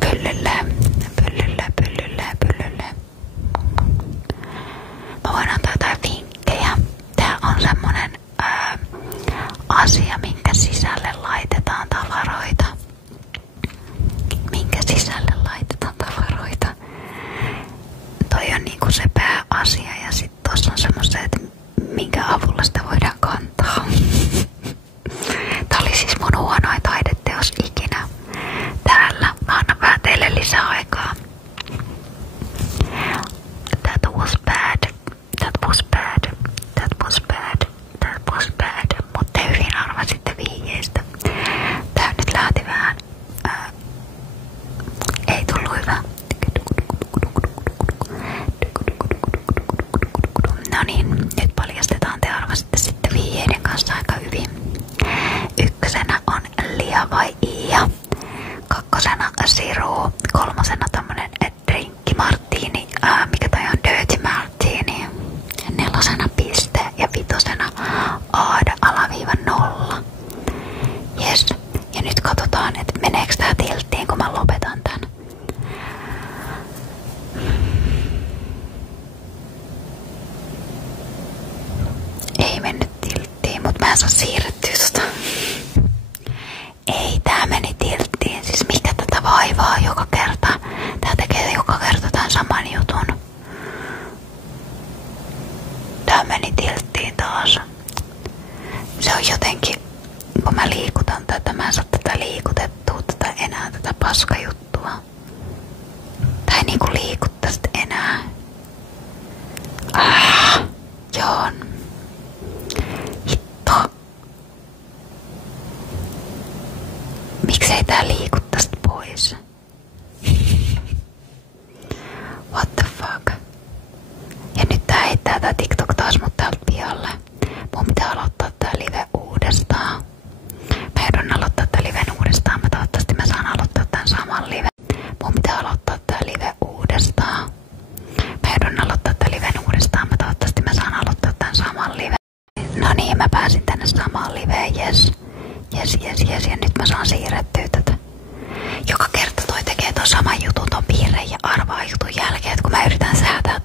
pyllylleen. Mä voin antaa jotain vinkkejä. Tää on semmonen asia, minkä sisälle laitetaan tavaroita. Toi on niinku se pääasia ja sit tossa on semmoset, minkä avulla sitä voidaan kantaa. Tää oli siis mun huonoin taideteos ikinä. Täällä mä annan vähän teille lisää aikaa. That was bad. Mutta hyvin arvasitte vihjeistä. Tää nyt lähti vähän. Ei tullut hyvä. No niin, nyt paljastetaan. Te arvasitte sitten vihjeiden kanssa aika hyvin. Ykkösenä on Lia vai Iia. Kakkosena Siru. Kolmosena tämmönen drinkki martini. Mikä toi on? Dirty martini. Nelosena piste ja vitosena Aada-0. Jes. Ja nyt katsotaan, että meneekö tää tilttiin, kun mä lopetan tän. Ei mennyt tilttiin, mut mä en saa siirrettyä tota. Ei, tää meni tilttiin. Siis mikä tätä vaivaa joka kerta? Tää tekee joka kerta tän saman jutun. Tää meni tilttiin taas. Se on jotenkin, kun mä liikutan tätä, mä en saa tätä liikutettua, tätä enää, tätä paskajuttua. Tää ei niinku liiku tästä enää. Joo. Hitto. Miksei tää liiku tästä pois? What the fuck? Ja nyt tää heittää tää TikTok taas mut täältä pialle. Mun pitää aloittaa tää live uudestaan. Mä joudun aloittaa tää liven uudestaan. Toivottavasti mä saan aloittaa tän saman liven. Mun pitää aloittaa tää live uudestaan. Mä joudun aloittaa tää liven uudestaan. Toivottavasti mä saan aloittaa tän saman liven. No niin, mä pääsin tänne samaan liveen. Jes. Ja nyt mä saan siirrettyä tätä. Joka kerta toi tekee ton saman jutun, ton piirreen ja arvaa jutun jälkeen. Et kun mä yritän säätää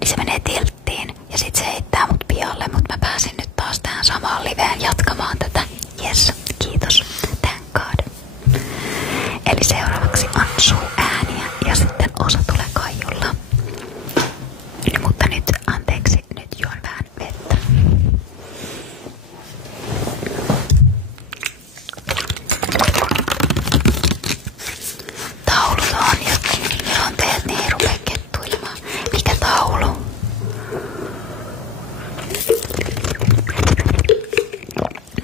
niin se menee tilttiin. Ja sit se heittää mut pialle. Mut mä pääsin nyt taas tähän samaan liveen jatkamaan tätä. Jes, kiitos. Thank God. Eli seuraavaksi Ansu ääniä ja sitten osa tulee Kaijulla. Mutta nyt, anteeksi, nyt juon vähän vettä. Taulut on, jos on teet, niin ei rupee kettuilemaan. Mikä taulu?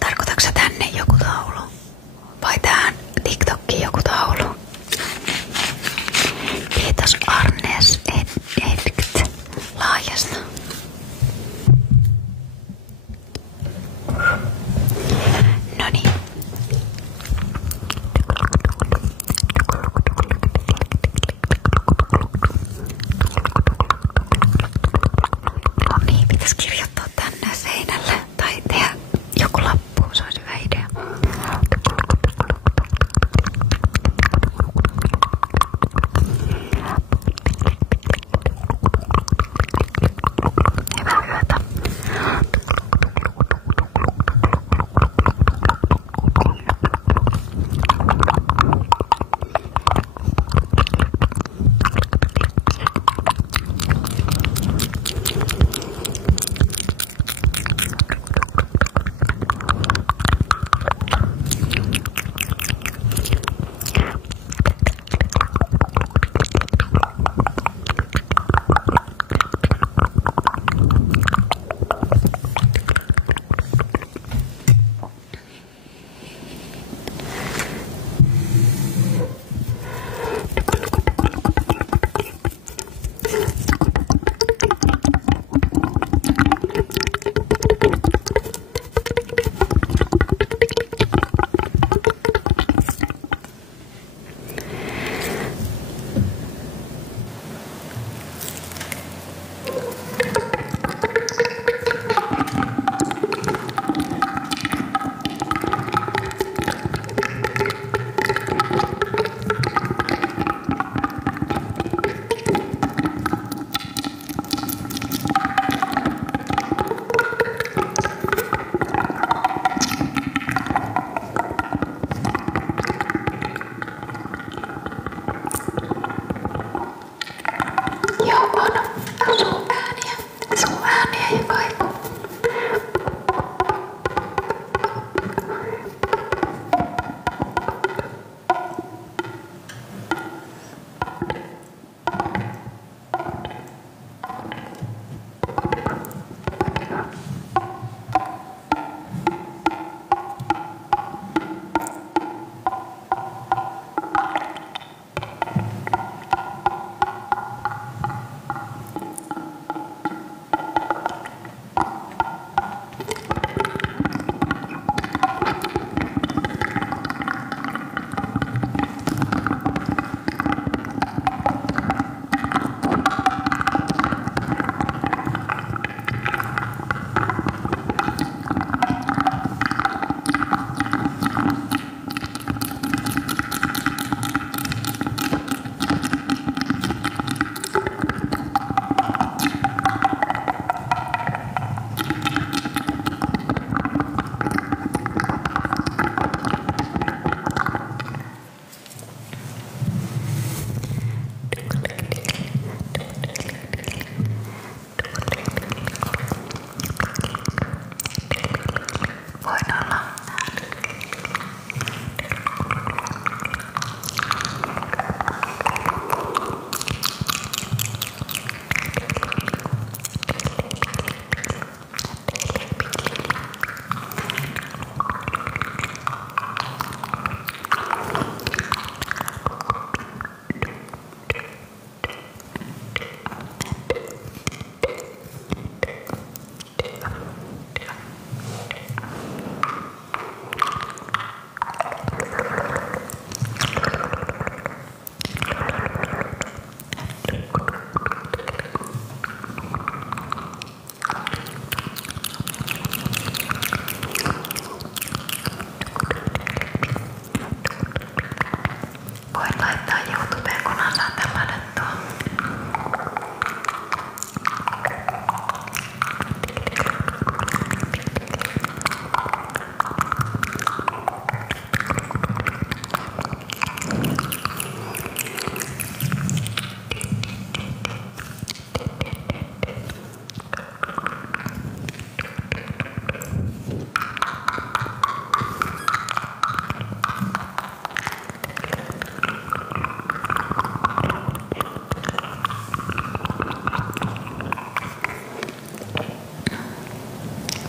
Tarkoitatko sä tänne joku taulu? Vai tähän TikTokkiin joku taulu? Kiitos Arnes Edgt laajasta. Noniin. Niin, pitäis kirjoittaa tänne seinälle tai tehdä joku lappu, se olisi hyvä idea. Hyvää yötä.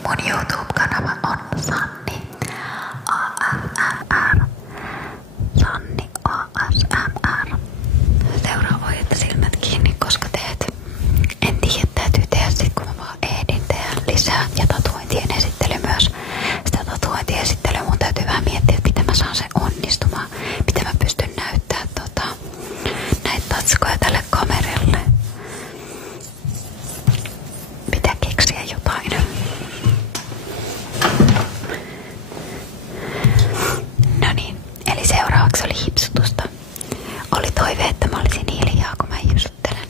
mun YouTube-kanava on Sanni ASMR. Sanni ASMR. Seuraa voitte silmät kiinni, koska teet. En tiedä, täytyy tehdä sit, kun mä vaan ehdin tehdä lisää. Ja tatuointien esittely myös. Sitä tatuointien esittelyä mun täytyy vähän miettiä, että miten mä saan sen onnistumaan. Miten mä pystyn näyttämään näitä tatskoja tälle kameralle. Pitää keksiä jotain. No niin, eli seuraavaksi oli hipsutusta. Oli toive, että mä olisin hiljaa, kun mä hipsuttelen.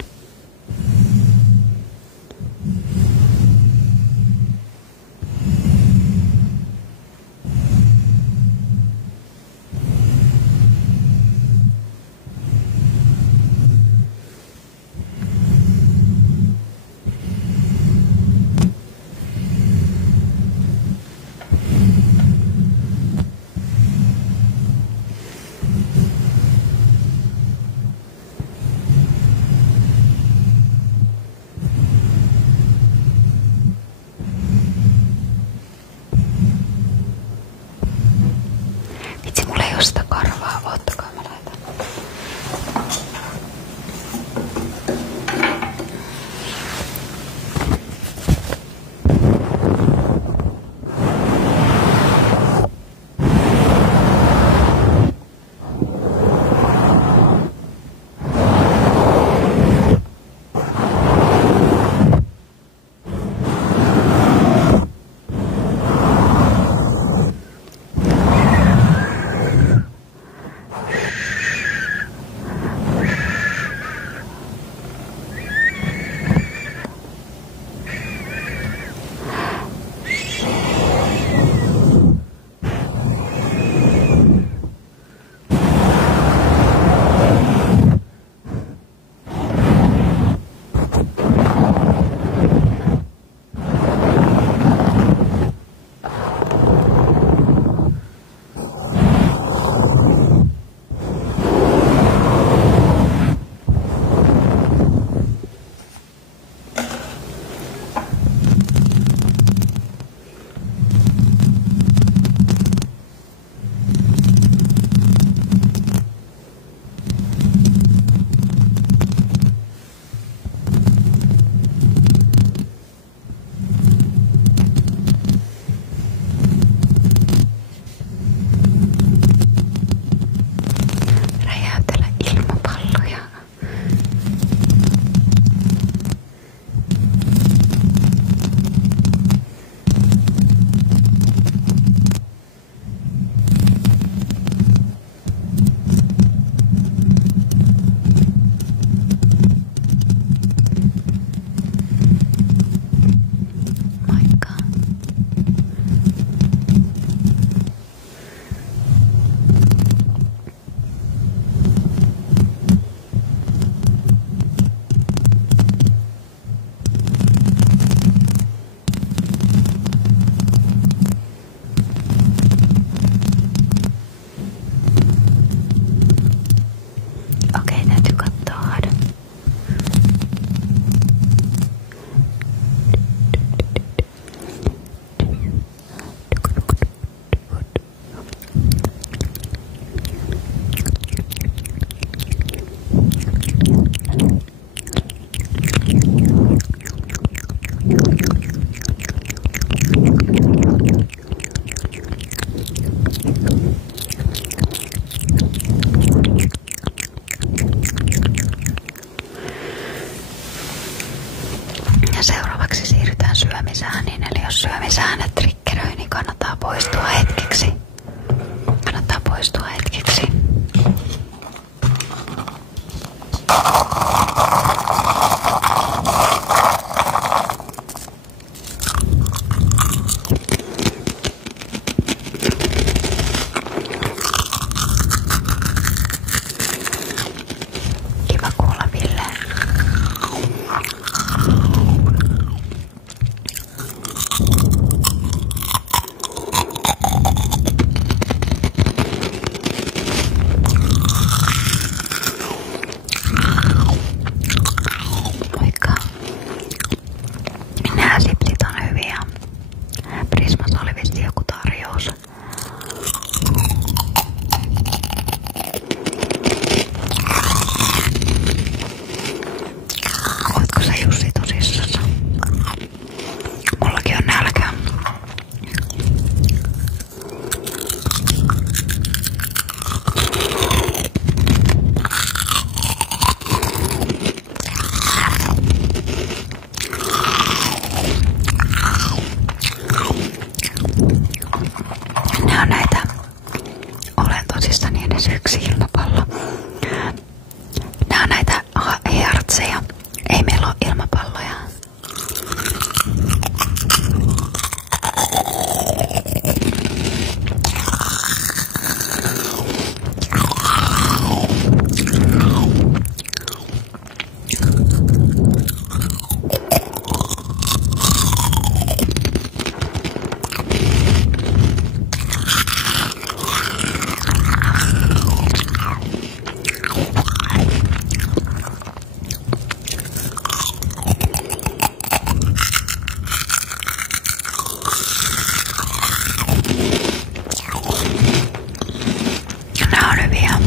on hyviä.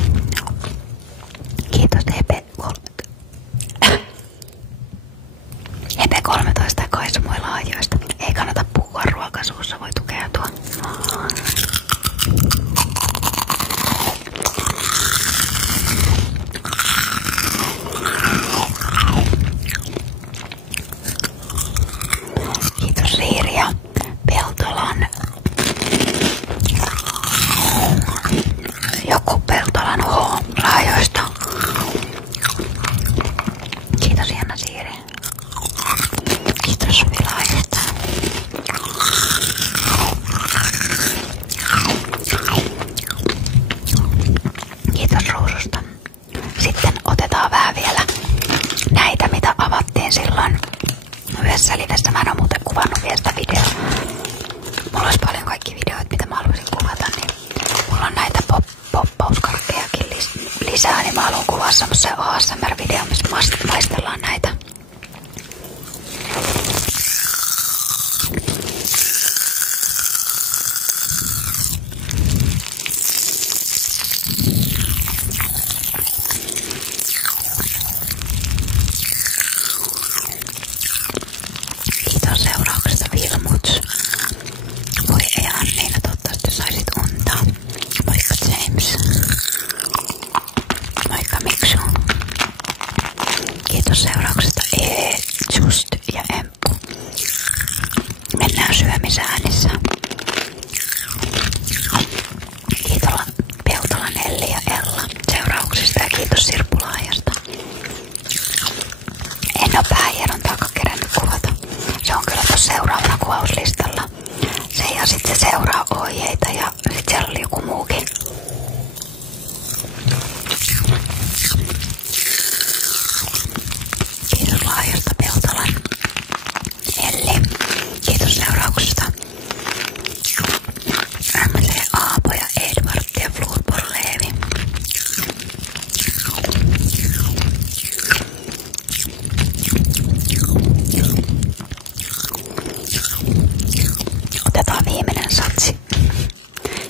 Kiitos EP13 ja Kaisu muilla ajoista. Ei kannata puhua ruokasuussa, voi tukeutua. Kiitos Riiri ja Peltolan. Joku Peltolan H-laajoista. Kiitos Janna Siiri. Kiitos Vilaajasta. Kiitos Ruususta. Sitten otetaan vähän vielä näitä, mitä avattiin silloin yhdessä livessä. Mä en oo muuten kuvannut vielä sitä videoa. Mulla olisi paljon kaikki videoita, mitä mä haluaisin kuvata, niin mulla on näitä poppauskarkkejakin lisää, niin mä haluan kuvaa semmosen ASMR-video, missä maistellaan näitä. Kiitos seurauksesta Vilmuts. Voi ei Anniina, toivottavasti saisit unta. Moikka James. Moikka Miksu. Kiitos seurauksesta Just ja Emppu. Mennään syömisäänissä. Kiitos Peltola Nelli ja Ella seurauksista ja kiitos Sirpulaajasta. En oo päähieron taakka kerännyt kuvata. Se on kyllä tossa seuraavana kuvauslistalla. Se ja sit se seuraa ohjeita ja sit siellä oli joku muukin. Kiitos Laajasta Peltolan Elli. Kiitos seurauksesta. MC Aapo ja Edvard ja Floorboard Leevi. Otetaan viimeinen satsi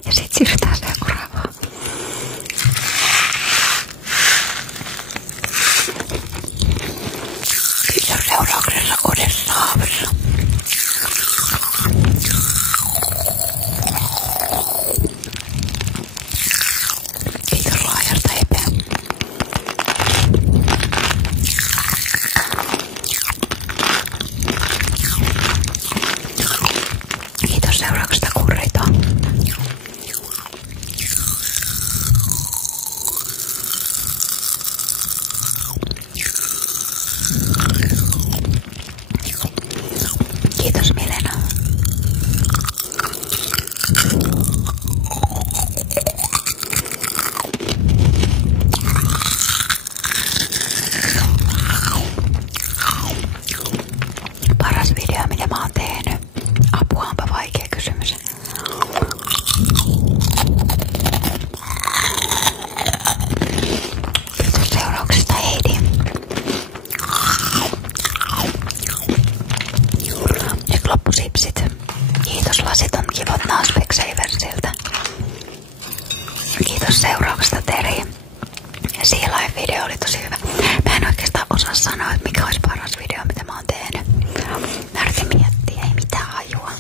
ja sit siirrytään seuraavaan. Kiitos seurauksessa Odessaavissa. Kiitos Laajasta Epe. Kiitos seurauksesta Kurrito. Kiitos Milena. Paras video, mitä mä oon tehnyt. Apua, onpa vaikea kysymys. Kiitos seurauksesta Heidi. Nyt loppu sipsit. Kiitos lasit on kivot naas Specsavers-siltä. Kiitos seurauksesta Teri. Sea Life video oli tosi hyvä. Mä en oikeastaan osaa sanoa, että mikä olisi paras video, mitä mä oon tehnyt. Mä yritin miettiä, ei mitään hajua.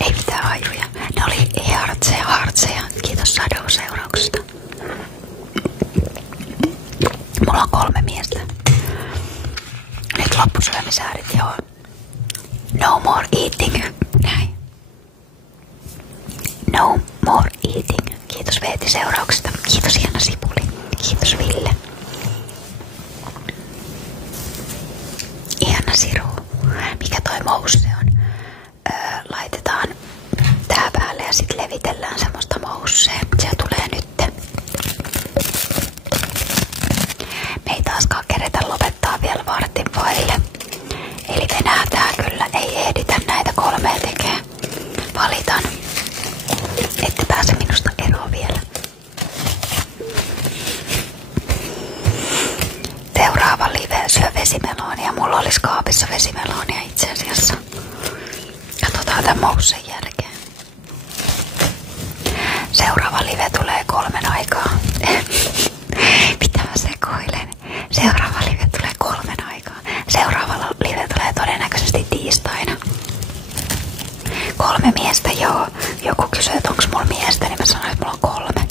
Ei mitään hajuja. Ne oli hartseja. Kiitos Shadow seurauksesta. Mulla on 3 miestä. Nyt loppusyömisäärit, joo. No more eating. Näin. No more eating. Kiitos Veeti seurauksesta. Kiitos Janna Sipuli. Kiitos Ville. Ihana Siru. Mikä toi mousse on? Laitetaan tää päälle ja sit levitellään semmoista moussea. Se tulee nyt. Me ei taaskaan keretä lopettaa vielä vartin vaille. Eli venähtää kyllä. Ei ehditä näitä 3 tekee. Valitan. Ette pääse minusta eroon vielä. Seuraava live syö vesimeloonia. Mulla olisi kaapissa vesimeloonia itse asiassa. Katsotaan tämän moussen jälkeen. Seuraava live tulee 3 aikaa. Mitä mä sekoilen? Seuraava live tulee 3 aikaa. Seuraava live tulee todennäköisesti tiistaina. 3 miestä, joo. Joku kysyy, että onks mulla miestä, niin mä sanoin, että mulla on 3.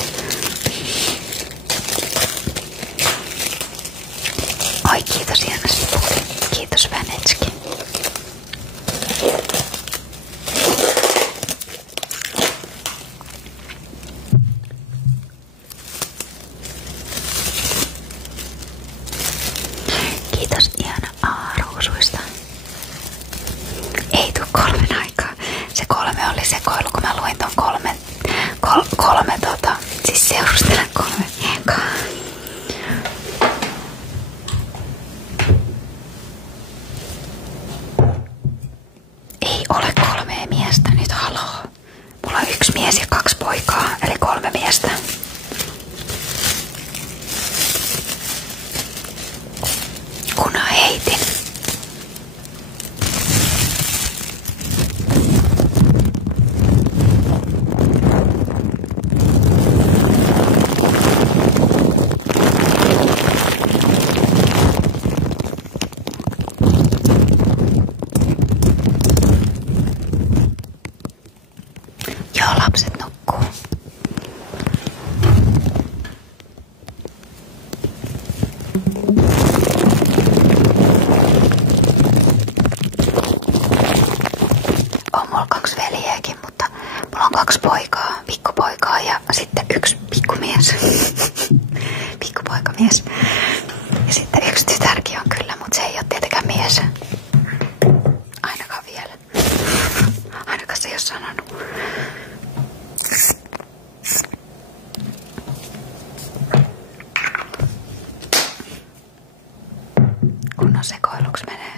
Ai kiitos hienosti tuli. Kiitos Vänetski. Kiitos ihana A-ruusuista. Ei tuu 3 aikaa. Se 3 oli sekoilu, kun mä luin ton 3 siis seurustelen 3 ekaa. Ei ole 3 miestä nyt, haloo. Mulla on 1 mies ja 2 poikaa, eli 3 miestä. Kunhan heitin. Joo, lapset nukkuu. On mulla 2 veljeäkin, mutta mulla on 2 poikaa, pikkupoikaa ja sitten 1 pikkumies. Pikkupoikamies. Ja sitten 1 tytärkin on kyllä, mutta se ei ole tietenkään mies. Ainakaan vielä. Ainakaan se ei ole sanonut. Kunnon sekoiluksi menee.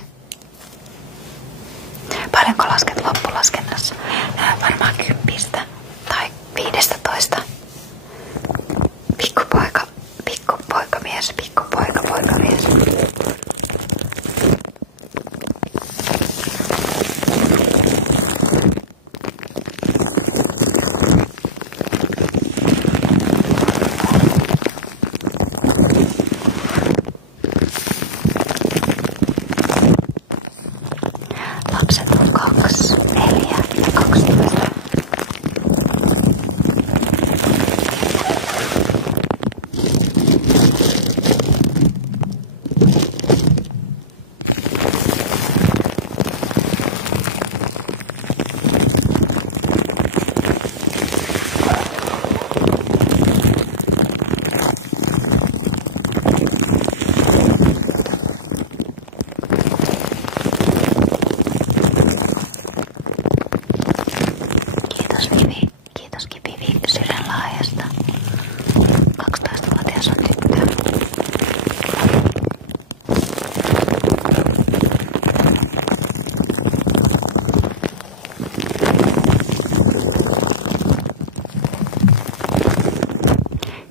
Paljonko lasket loppulaskennassa? Varmaan 10 tai 15. Pikkupoika, pikkupoikamies, pikkupoikamies. Lapset on 2, 4 ja 12. Kiitos Vivi, kiitos Kipivi Sydänlaajasta. 12-vuotias on tyttö.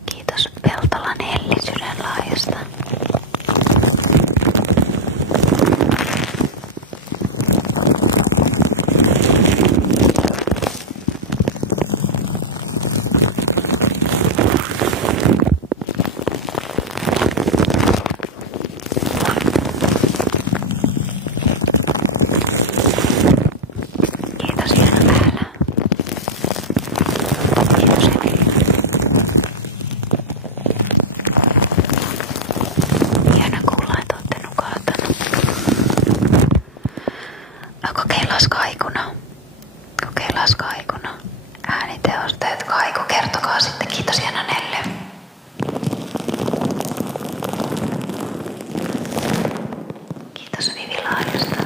Kiitos Peltola Nelli Sydänlaajasta. Kiitos hieno päällä. Kiitos Emilina. Hieno kuulla, että ootte nukahtanut. Kokeillaan kaikuna. Kokeillaan kaikuna. Ääniteosteet kaiku. Kertokaa sitten. Kiitos hieno Nelle. Kiitos Vivi Laajasta.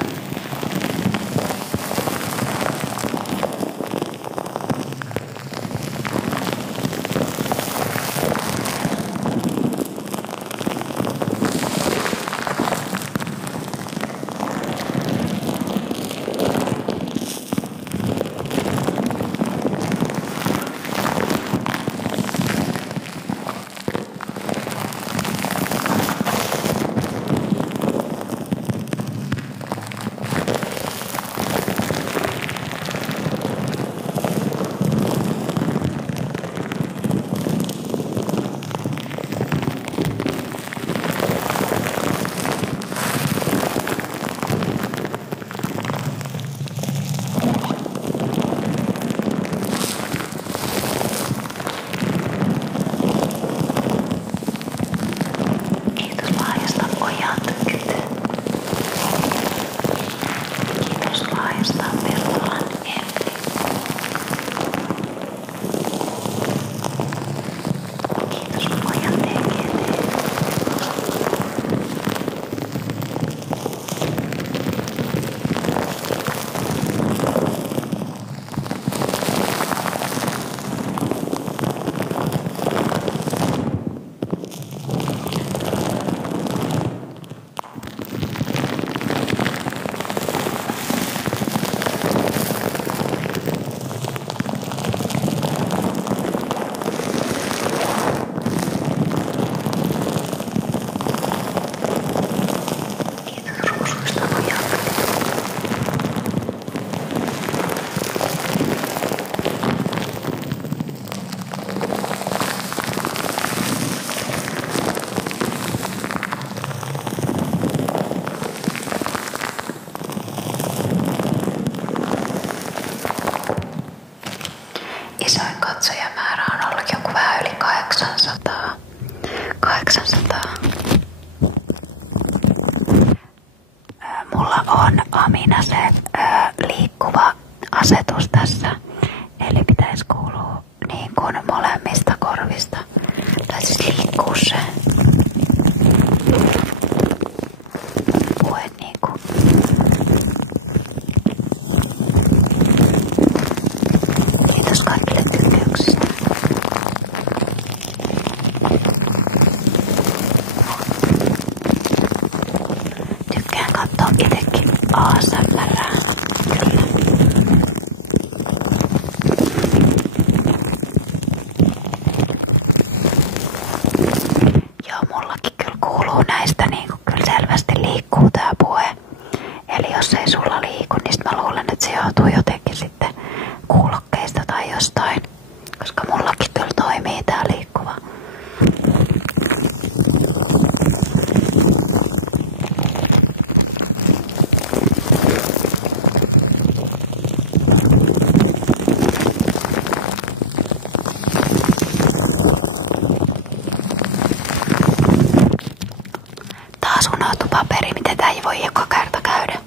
liiku, niin mä luulen, että se joutuu jotenkin sitten kuulokkeista tai jostain. Koska mullakin kyllä toimii tää liikkuva. Taas unohtu paperi, miten tää ei voi joka kerta käydä.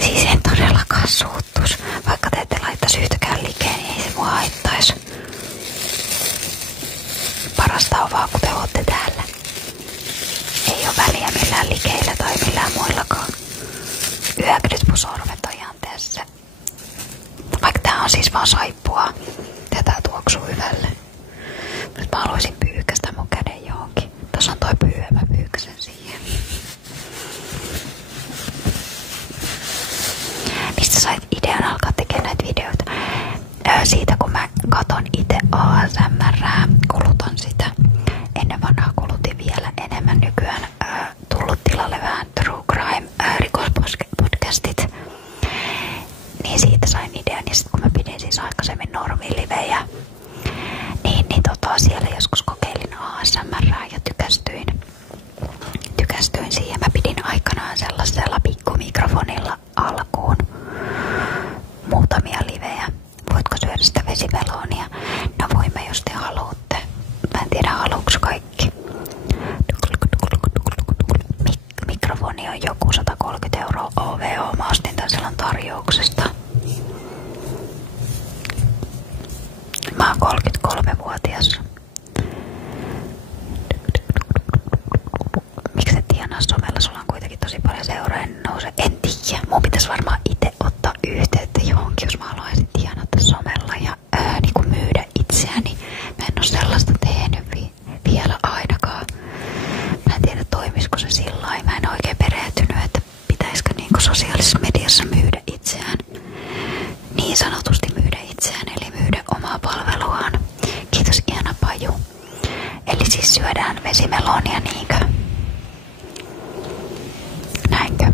Siis en todellakaan suuttus. Vaikka te ette laittaisi yhtäkään likeen, niin ei se mua haittais. Parasta on vaan, kun te ootte täällä. Ei oo väliä millään likeillä tai millään muillakaan. Yökrispusorvet on ihan tässä. Vaikka tää on siis vaan saippua. Tätä tuoksuu hyvälle. Nyt mä haluaisin pyykästä mun käden johonkin. Tässä on toi pyyhä, mä pyykäsen siihen. Mistä sait idean alkaa tekemään näitä videoita? Siitä kun mä katon itse ASMRää, kulutan sitä. Ennen vanhaa kulutin vielä enemmän, nykyään tullut tilalle vähän True Crime rikospodcastit. Niin siitä sain idean ja sit kun mä pidin siis aikaisemmin normilivejä, niin siellä joskus kokeilin ASMRää ja tykästyin siihen. Mä pidin aikanaan sellaisella pikkumikrofonilla alkuun muutamia livejä. Voitko syödä sitä vesimelonia? No voimme, jos te haluatte. Mä en tiedä, haluuks kaikki. Mikrofoni on joku 130 € OVO. Mä ostin tän silloin tarjouksesta. Mä oon 33-vuotias. Miksi et tienaa somella? Sulla on kuitenkin tosi paljon seuraajia nousee. En tiedä. Mun pitäisi varmaan itse ottaa yhteyttä johonkin, jos mä haluaisin tienata somella ja niinku myydä itseäni. Mä en oo sellaista tehnyt vielä ainakaan. Mä en tiedä, toimisiko se sillain. Mä en oikein perehtynyt, että pitäisikö niinku sosiaalisessa mediassa myydä itseään. Niin sanotusti myydä itseään, eli myydä omaa palveluaan. Kiitos, ihana Paju. Eli siis syödään vesimelonia, niinkö? Näinkö?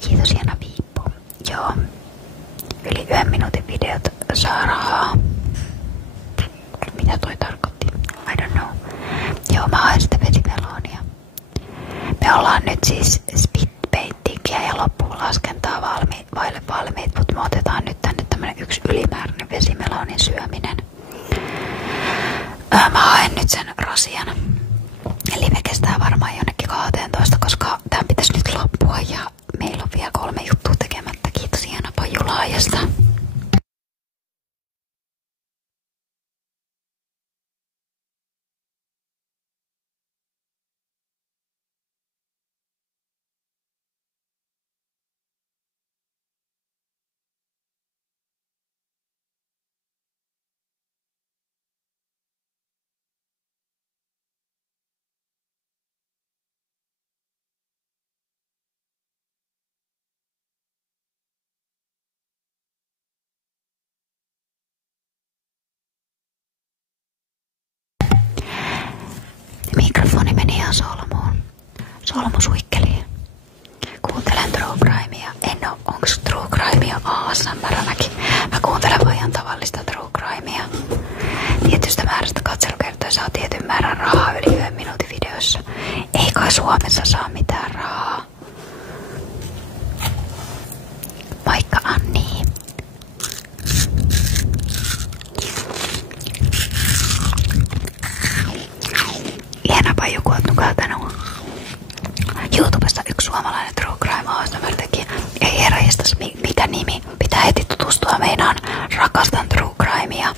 Kiitos, ihana Piippu. Joo. Yli 1 minuutin videot saa rahaa. Mitä toi tarkoitti? I don't know. Joo, mä haen sitä vesimelonia. Me ollaan nyt siis speedbaittingia ja loppulaskentaa vaille valmiit, mutta me otetaan nyt tänne tämmönen yksi ylimääräinen vesimelonin syöminen. Mä haen nyt sen rasian. Live kestää varmaan jonnekin 12, koska tän pitäisi nyt loppua ja meillä on vielä 3 juttua tekemättä. Kiitos ihana Pajulaajasta. Mikrofoni meni ihan solmuun. Solmu suikkeliin. Kuuntelen True Crimea. En oo, onks True Crimea ASMR:näkin? Mä kuuntelen vaan ihan tavallista True Crimea. Tietystä määrästä katselukertoja saa tietyn määrän rahaa yli 1 minuutin videoissa. Ei kai Suomessa saa mitään rahaa. Moikka Anni. Ihana Paju, kun oot nukatanut. YouTubesta yksi suomalainen True Crime ASMR-tekijä. Ei herranjestas, mikä nimi. Pitää heti tutustua. Meinaan rakastan True Crimea.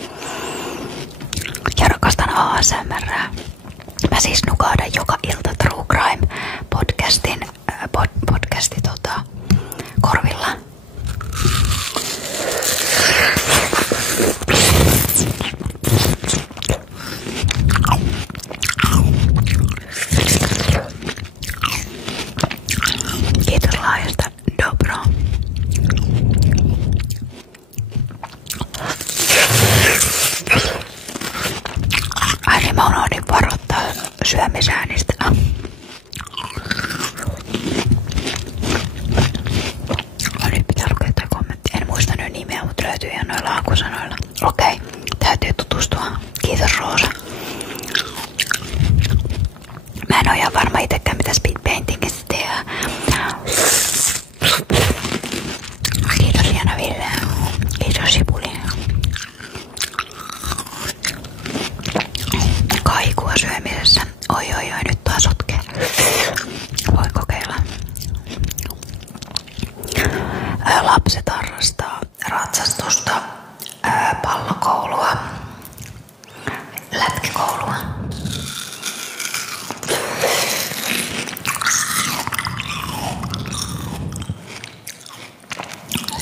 Ja rakastan ASMRää. Mä siis nukahdan joka ilta True Crime podcasti korvilla. tekemisäännistä. Nyt pitää lukea toi kommentti. En muista nyt nimeä, mutta löytyy ihan noilla hakusanoilla. Okei, täytyy tutustua. Kiitos Roosa. Mä en oo ihan varma itekään mitä speedpaintingista tehdään. Kiitos Jana Ville. Kiitos Sipuli. Kaikua syömisessä. Oi, nyt taas sotkee. Voin kokeilla. Lapset harrastaa ratsastusta, pallokoulua, lätkäkoulua.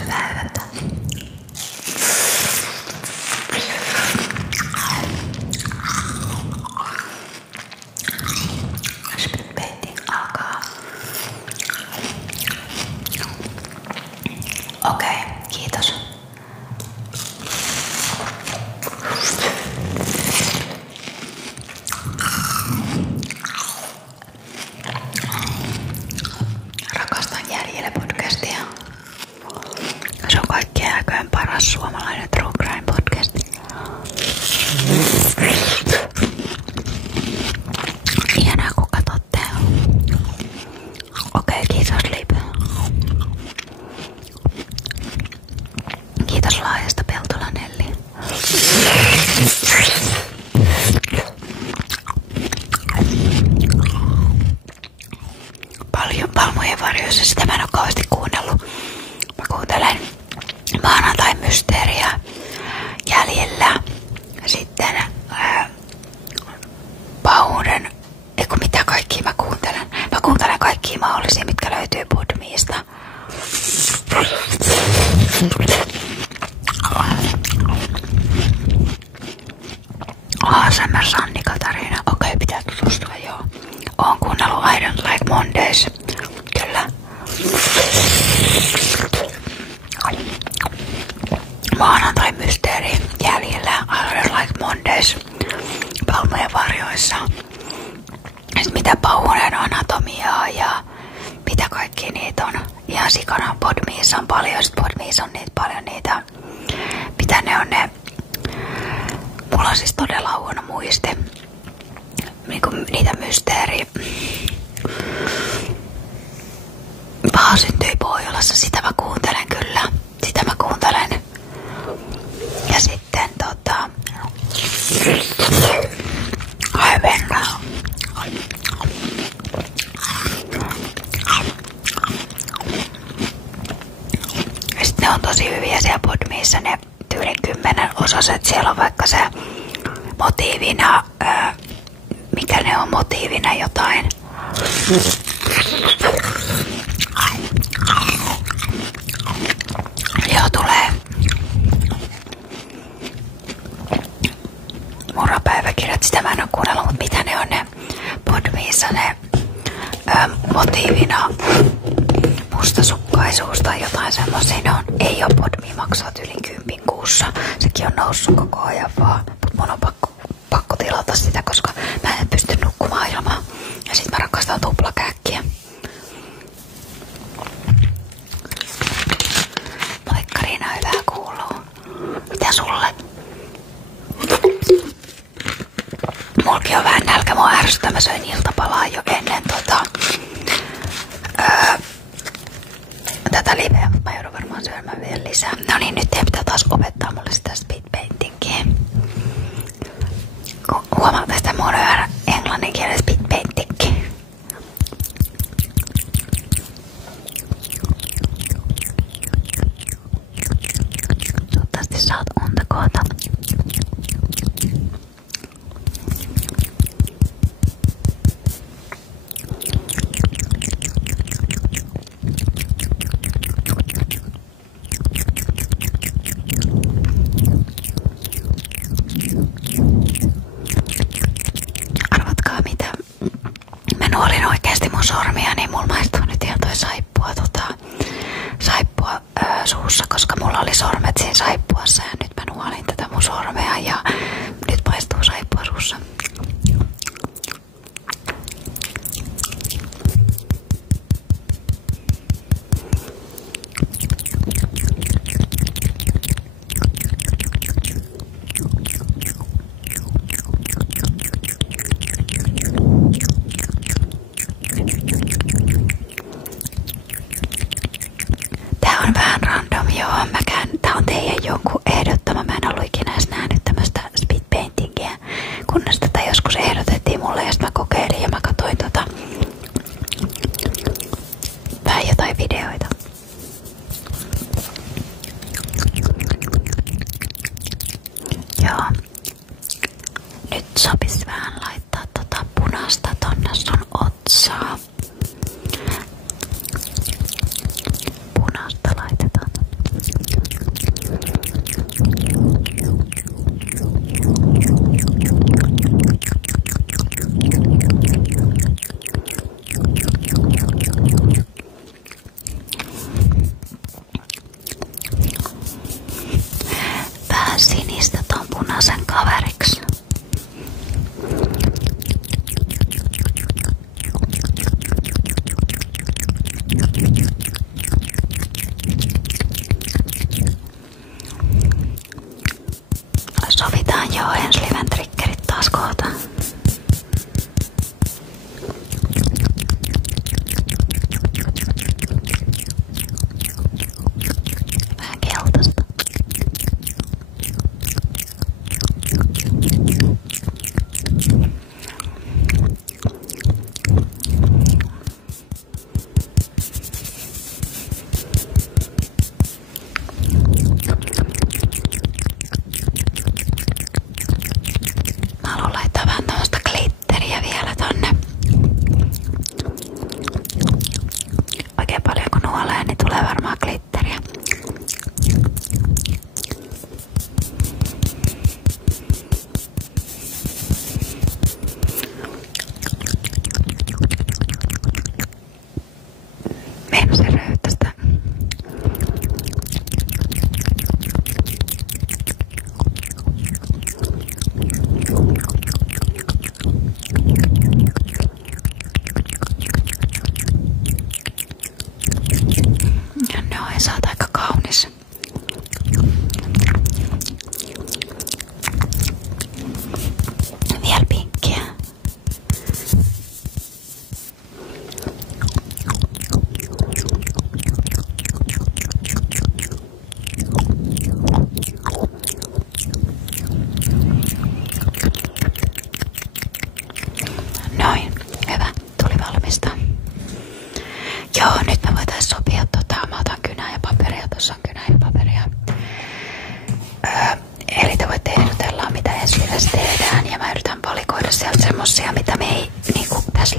Hyvää yötä. Speedpainting alkaa. Okei, kiitos. Rakastan Jäljellä podcastia. Se on kaikkien aikojen paras suomalainen True Crime podcast. Ihanaa kun katsotte. Okei, kiitos Lip. Kiitos laajasta Peltola Nelli. Paljon Palmujen varjoissa, sitä mä en oo kauheasti kuunnellut. Mä kuuntelen Maanantai Mysteeriä Jäljellä. Sitten Pauden, eiku mitä kaikkia mä kuuntelen. Mä kuuntelen kaikkia mahdollisia, mitkä löytyy Podmeista. ASMR Sanni Katarina. Okei, pitää tutustua, joo. Oon kuunnellut I Don't Like Mondays. Kyllä. Maanantai Mysteeri Jäljellä I Don't Like Mondays. Palmujen varjoissa. Sitten mitä Pauhunen anatomiaa ja mitä kaikki niitä on. Ihan sikana. Podmeissa on paljon. Sitten Podmeissa on niitä paljon niitä. Mitä ne on ne? Mulla on siis todella huono muisti. Niinku niitä mysteeri. Paha syntyi Pohjolassa. Sitä mä kuuntelen kyllä. Sitä mä kuuntelen. Ja sitten Ai Venla. Ja sitten ne on tosi hyviä siellä Podmeissa ne tyylin 10 osaset. Siellä on vaikka se motiivina, mikä ne on motiivina jotain. Joo, tulee murapäiväkirjat, sitä mä en oo kuunnellut, mutta mitä ne on ne Podmeissa ne motiivina mustasukkaisuus tai jotain semmosia ne on. Ei oo Podme maksaa yli 10 kuussa, sekin on noussut koko ajan vaan, mut mun on pakko tilata sitä, koska mä en pysty nukkumaan ilman. Ja sit mä rakastan tuplakäkkiä. Moi Karina, hyvää kuuluu. Mitä sulle? Mulki on vähän nälkä, mua ärsyttää. Mä söin iltapalaa jo ennen tätä liveä, mutta mä joudun varmaan syömään vielä lisää. No niin, nyt teidän pitää taas opettaa mulle sitä speedpaintingia. Huomaa tästä mun englanninkielinen speedpaintingki. Toivottavasti saat unta kohta. Arvatkaa mitä. Mä nuolin oikeesti mun sormia, niin mulla maistuu nyt ihan toi saippua suussa, koska mulla oli sormet siinä saippuassa ja nyt mä nuolin tätä mun sormea ja nyt maistuu saippua suussa.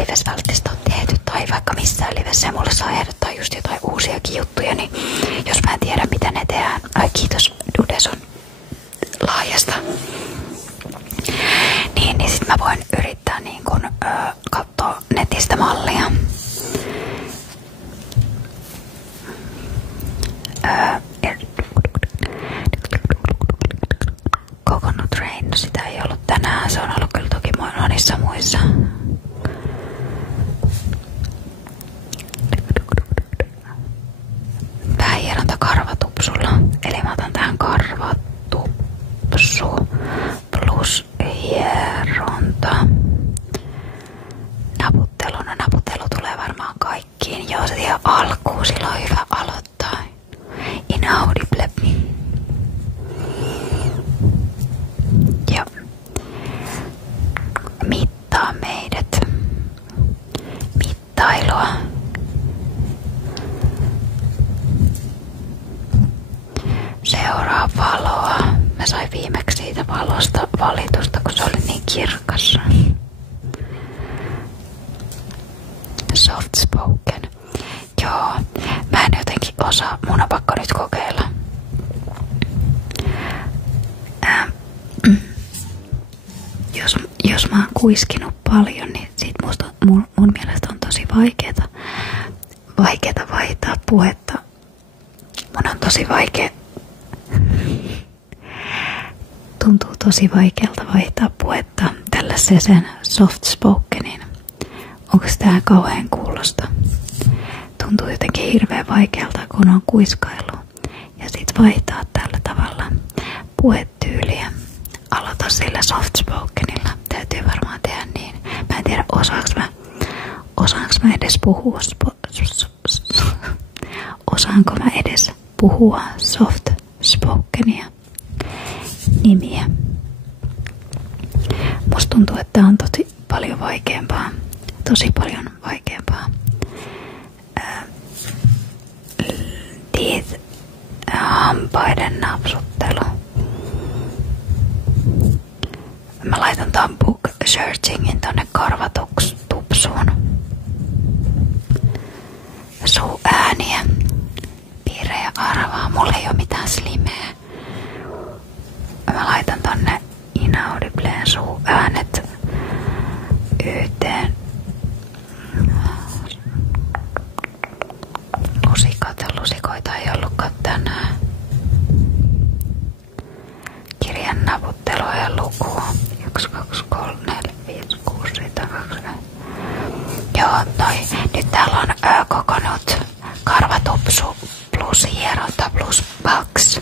livessä välttämättä on tehty tai vaikka missään livessä ja mulle saa ehdottaa just jotain uusiakin juttuja, niin jos mä en tiedä mitä ne tehdään. Ai kiitos Dudeson laajasta. Niin sit mä voin yrittää niin kun katsoa netistä mallia. Coconut Rain, no sitä ei ollut tänään, se on ollut kyllä toki monissa muissa. Päähieronta karvatupsulla, eli mä otan tähän karvatupsu plus hieronta. Naputtelu, no naputtelu tulee varmaan kaikkiin, joo se ihan alkuun, sillä on hyvä aloittaa. Inaudible. Ja mittaa meidät. Mittailua. Seuraa valoa. Mä sain viimeksi siitä valosta valitusta, kun se oli niin kirkas. Soft spoken. Joo, mä en jotenkin osaa. Mun on pakko nyt kokeilla. Jos mä oon kuiskinut paljon, niin sit musta mun mielestä on tosi vaikeeta vaihtaa puhetta. Mun on tosi vaikea. Tuntuu tosi vaikealta vaihtaa puhetta tällaiseen soft spokenin. Onko tää kauhean kuulosta? Tuntuu jotenkin hirveän vaikealta, kun on kuiskailu. Ja sit vaihtaa tällä tavalla puhetyyliä. Aloita sillä soft spokenilla. Täytyy varmaan tehdä niin. Mä en tiedä, osaanko mä edes puhua osaanko mä edes puhua soft spokenia nimiä. Musta tuntuu, että tää on tosi paljon vaikeampaa. Tosi paljon vaikeampaa. Teeth, hampaiden napsuttelu. Mä laitan ton book searchingin tonne karvatupsuun. Suu ääniä. Piirre ja arvaa. Mulla ei oo mitään slimeä. Mä laitan tonne inaudibleen suu äänet yhteen. Lusikoita ei ollutkaan tänään. Kirjan naputtelua ja lukua. 1, 2, 3, 4, 5, 6, 7, 20. Joo, nyt täällä on kokonut karvatupsu plus hieronta plus box.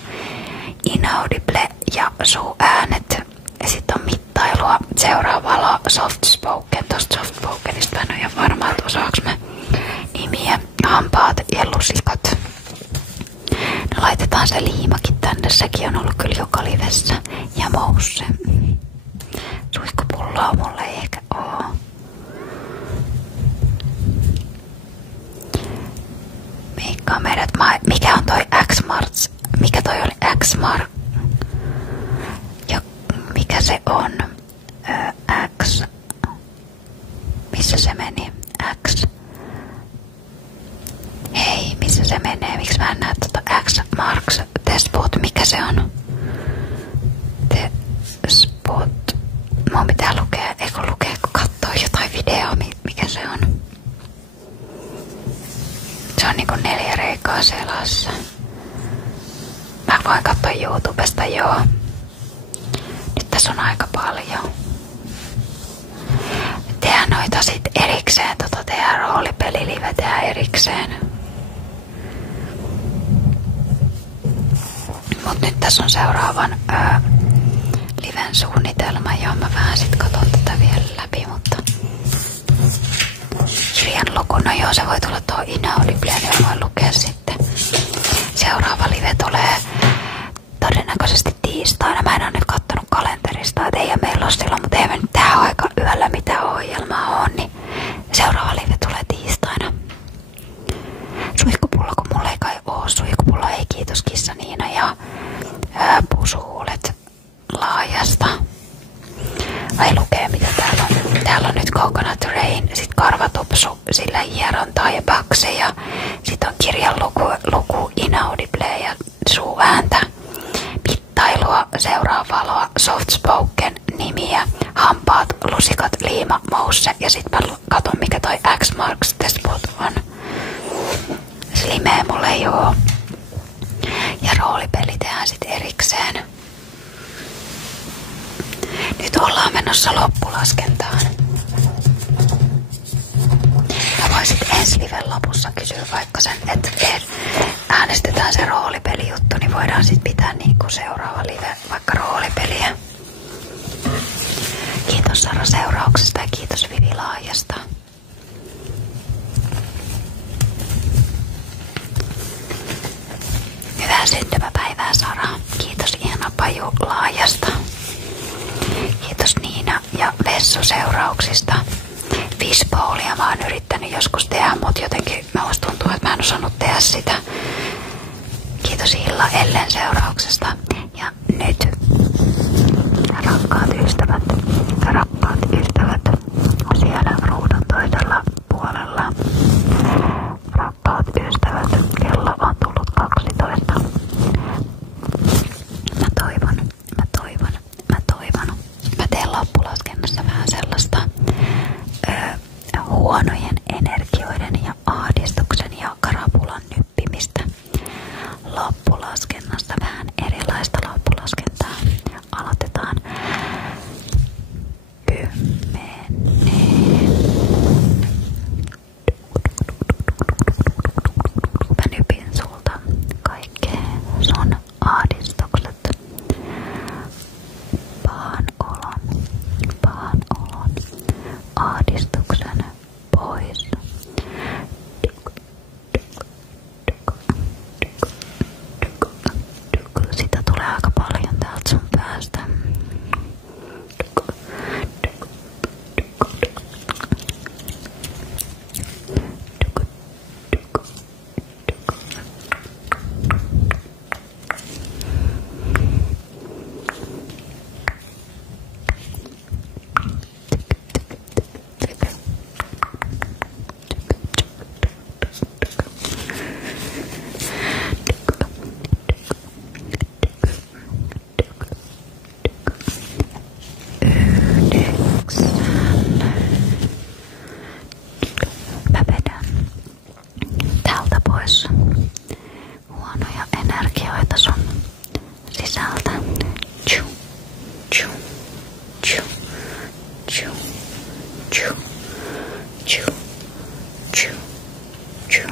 Inaudible ja suu äänet. Ja sitten on mittailua. Seuraavalla soft spoken. Tosta soft spokenista mä en ole ihan varma, että osaaks mä nimiä, hampaat ja lusikat. No laitetaan se liimakin tänne. Sekin on ollut kyllä joka livessä. Ja mousse. Suihkupulloa mulle ei ehkä oo. Mikä on toi X-Marts? Mikä toi oli X-Mark? Ja mikä se on? X. Missä se meni? X. Hei, missä se menee? Miksi mä en näe tota X-Marks? T-Spot, mikä se on? T-Spot. Mun pitää lukea, eikö lukea, kun katsoo jotain videoa, mikä se on. Se on niinku 4 reikaa selassa. Mä voin katsoa YouTubesta, joo. Nyt tässä on aika paljon. Tehdään noita sit erikseen, tehdään roolipelilive, tehdään erikseen. Mut nyt tässä on seuraavan liven suunnitelma, joo mä vähän sit katon tätä vielä läpi, mutta kirjan luku, no joo se voi tulla tuo inaudibleen, niin voi lukea sitten. Seuraava live tulee todennäköisesti tiistaina. Mä en oo nyt kattonut kalenterista, et ei meillä ole silloin, mutta ei me nyt tähän aika yöllä mitään ohjelmaa on, niin seuraava live tulee tiistaina. Suihkupullo, kun mulla ei kai oo suihkupullo, ei kiitos kissa Niina ja pusuhuulet laajasta. Vai lukee mitä täällä on. Täällä on nyt Coconut Rain, sit sillä hierontaa ja bakseja. Sitten on kirjan luku inaudible ja suuääntä. Mittailua, seuraa valoa, soft spoken, nimiä, hampaat, lusikat, liima, mousse ja sit mä katon mikä toi X marks the spot on. Slimeä mulla ei oo. Ja roolipeli tehdään sit erikseen. Nyt ollaan menossa loppulaskentaan. Ja voisit ensi liven lopussa kysyä vaikka sen, että äänestetään se roolipelijuttu, niin voidaan sit pitää niinku seuraava live vaikka roolipeliä. Kiitos Sara seurauksesta ja kiitos Vivi Laajasta. Hyvää syntymäpäivää Sara. Kiitos Iana Paju Laajasta. Kiitos Niina ja Vessu seurauksista. Fishbowlia mä oon yrittänyt joskus tehdä, mut jotenkin musta tuntuu, että mä en osannut tehdä sitä. Kiitos Illa Ellen seurauksesta. Ja nyt rakkaat ystävät siellä ruudun toisella puolella. Rakkaat ystävät, kello on tullut 12. Mä toivon. Mä teen loppulaskennassa vähän sellaista huonojen energioiden ja ahdistuksen ja karapulan nyppimistä. Loppulaskennassa vähän erilaista loppulaskentaa. Aloitetaan 10. Mä nypin sulta kaikkea sun ahdistukset. Pahan olon, ahdistuksen pois. Sitä tulee aika paljon täältä sun päästä. Mä vedän täältä pois huonoja energioita sun sisältä. Tju, tju, tju, tju, tju, tju, tju, tju,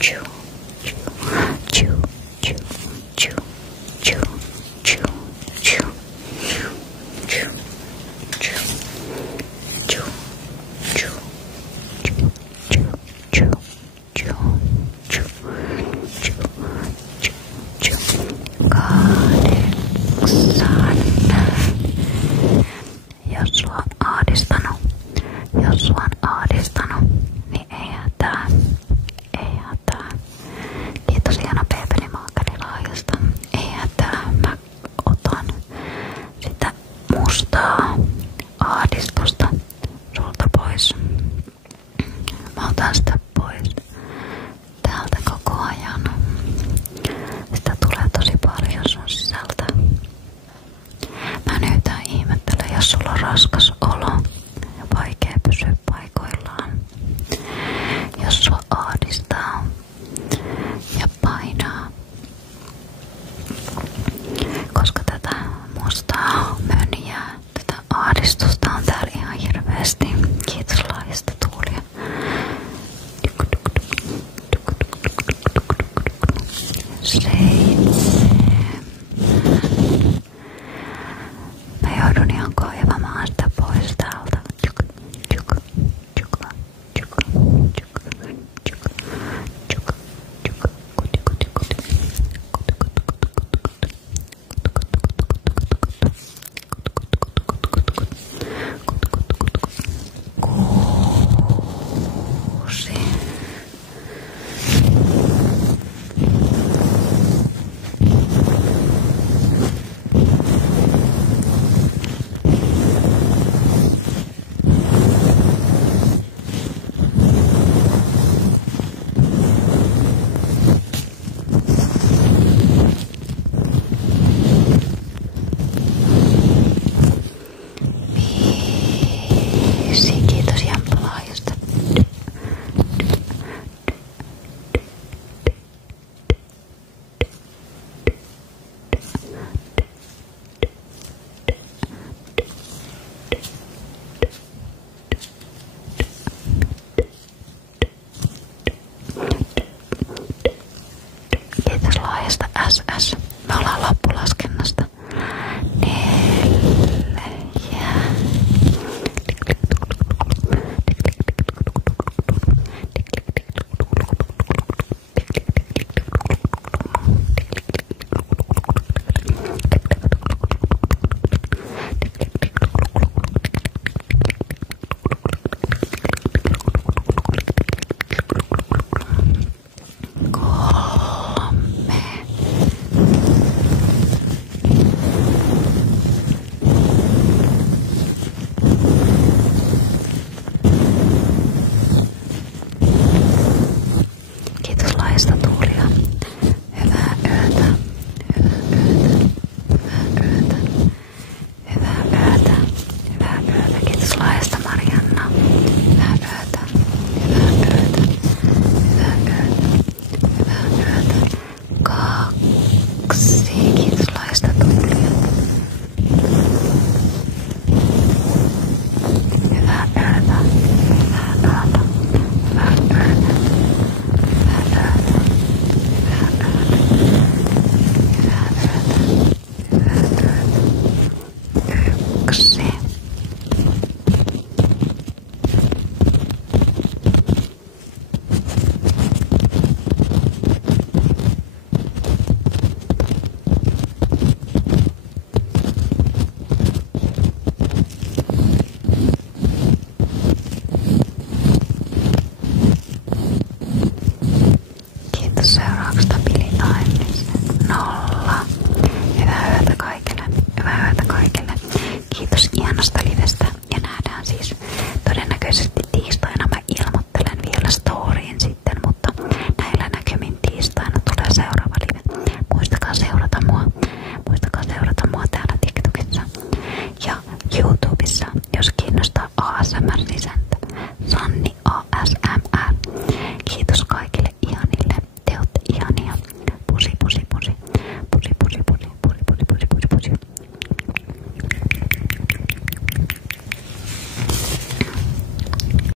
tju, tju, tju, tju, tju, tju, tju, tju, tju, Jos sua on ahdistanut, niin ei hätää. Kiitos Jana Peepelimaakari Laajasta. Ei hätää. Mä otan sitä mustaa ahdistusta sulta pois. Mä otan sitä pois täältä koko ajan. Sitä tulee tosi paljon sun sisältä. Mä nyt ihmettelen, jos sulla on raskas